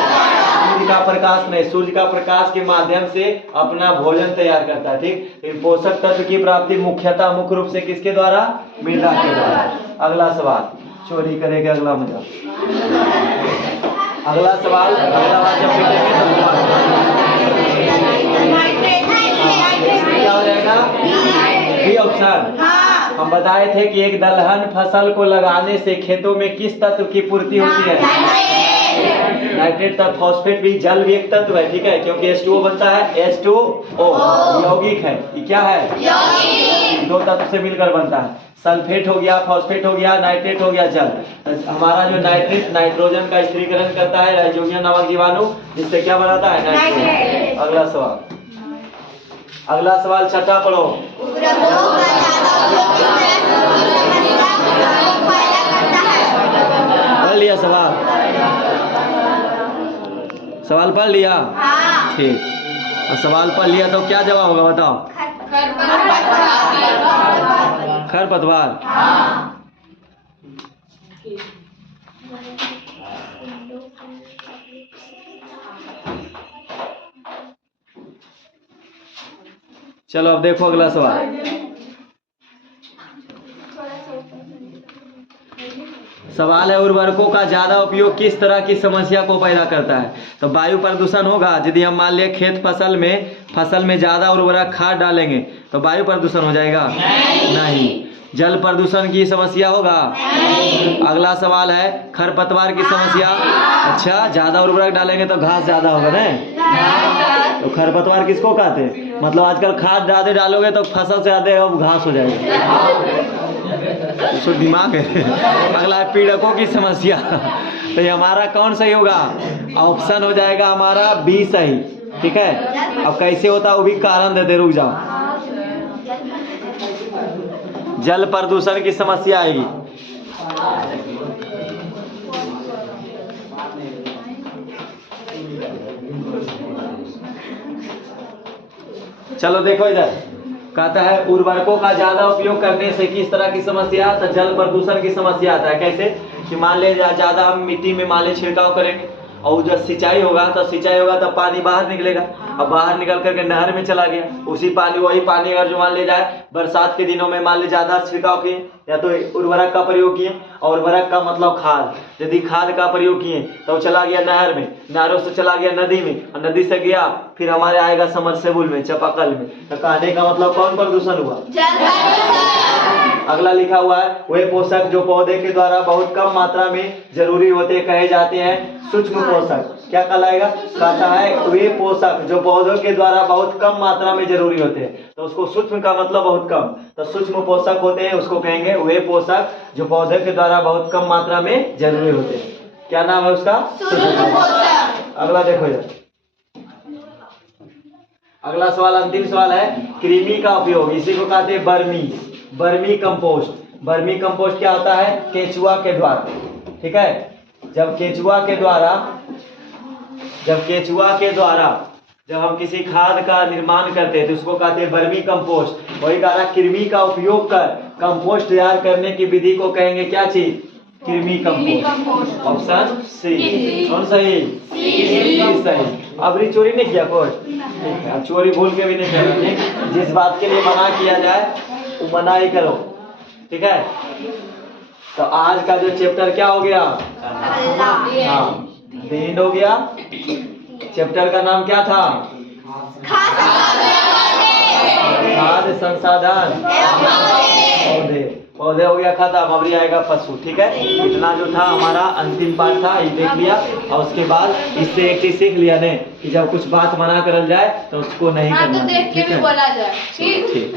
सूर्य का प्रकाश नहीं, सूर्य का प्रकाश के माध्यम से अपना भोजन तैयार करता है। ठीक, इन पोषक तत्व की प्राप्ति मुख्यतः मुख्य रूप से किसके द्वारा? मृदा के द्वारा। अगला सवाल, चोरी करेगा अगला मजा। अगला सवाल, अगला बार जब क्या हो जाएगा? B option. हम बताए थे कि एक दलहन फसल को लगाने से खेतों में किस तत्व की पूर्ति होती है? नाइट्रेट तक फॉस्फेट भी जल भी एक तत्व है, ठीक है, क्योंकि H2O बनता है H2O, यौगिक है, ये क्या है यौगिक, दो तत्व से मिलकर बनता है। सल्फेट हो गया, फॉस्फेट हो गया, नाइट्रेट हो गया, जल। हमारा जो नाइट्रेट नाइट्रोजन का स्थिरीकरण करता है राइजोबियम नामक जीवाणु, जिससे क्या बनाता है नाइट्रेट। अगला सवाल छठा पढ़ो। पढ़ लिया सवाल पढ़ लिया, ठीक। और सवाल पढ़ लिया तो क्या जवाब होगा बताओ? खरपतवार। चलो अब देखो अगला सवाल। सवाल है उर्वरकों का ज्यादा उपयोग किस तरह की समस्या को पैदा करता है? तो वायु प्रदूषण होगा। यदि हम मान लिया खेत फसल में ज्यादा उर्वरक खाद डालेंगे तो वायु प्रदूषण हो जाएगा? नहीं। जल प्रदूषण की समस्या होगा? अगला सवाल है खरपतवार की समस्या। अच्छा, ज्यादा उर्वरक डालेंगे तो घास ज्यादा होगा ना? तो खरपतवार किसको कहते हैं? मतलब आजकल खाद ज्यादा डालोगे तो फसल से ज्यादा घास हो जाएगा, उसको दिमाग है। अगला है पीड़कों की समस्या। तो ये हमारा कौन सही होगा? ऑप्शन हो जाएगा हमारा बी सही, ठीक है। अब कैसे होता है वो भी कारण देते, रुक जाओ। जल प्रदूषण की समस्या आएगी। चलो देखो इधर, कहता है उर्वरकों का ज्यादा उपयोग करने से किस तरह की समस्या? तो जल प्रदूषण की समस्या आता है। कैसे कि मान ले ज्यादा हम मिट्टी में मान ले छिड़काव करेंगे और जब सिंचाई होगा तो पानी बाहर निकलेगा, अब बाहर निकल करके नहर में चला गया। वही पानी अगर जो मान ले जाए बरसात के दिनों में मान ले ज्यादा छिड़काव किए या तो उर्वरक का प्रयोग किए, और उर्वरक का मतलब खाद, यदि खाद का प्रयोग किए तो चला गया नहर में, नहरों से चला गया नदी में, और नदी से गया फिर हमारे आएगा समरसेबुल में, चापाकल में। तो कहने का मतलब कौन प्रदूषण हुआ? अगला लिखा हुआ है वे पोषक जो पौधे के द्वारा बहुत कम मात्रा में जरूरी होते कहे जाते हैं सूक्ष्म पोषक। क्या कहलाएगा? कहता है वे पोषक जो पौधों के द्वारा बहुत कम मात्रा में जरूरी होते हैं, तो उसको सूक्ष्म का मतलब बहुत कम, तो सूक्ष्म पोषक होते हैं, उसको कहेंगे वे पोषक जो पौधे के द्वारा बहुत कम मात्रा में जरूरी होते हैं। क्या नाम है उसका? सूक्ष्म पोषक। अगला देखो इधर, अगला सवाल अंतिम सवाल है कृमि का उपयोग। इसी को कहते हैं बर्मी कंपोस्ट। बर्मी कंपोस्ट क्या होता है? केचुआ के द्वारा, ठीक है। जब केचुआ जब हम किसी खाद का निर्माण करते हैं तो उसको कहते हैं बर्मी कंपोस्ट। वही कह रहा कृमि का उपयोग कर कंपोस्ट तैयार करने की विधि को कहेंगे क्या चीज? कृमि कंपोस्ट। Option C. कौन सही? सही। अबरी चोरी नहीं किया कोई? ठीक है, अब चोरी भूल के भी नहीं करना। जिस बात के लिए मना किया जाए वो मना ही करो, ठीक है। तो आज का जो चैप्टर क्या हो गया? हाँ, एंड हो गया। चैप्टर का नाम क्या था? खाद्य संसाधन पौधे हो गया खत्म। अबरी आएगा पशु, ठीक है। इतना जो था हमारा अंतिम पार्ट था, ये देख लिया। और उसके बाद इससे एक चीज सीख लिया ने कि जब कुछ बात मना करल जाए तो उसको नहीं करना, तो देख के भी बोला जाए, ठीक।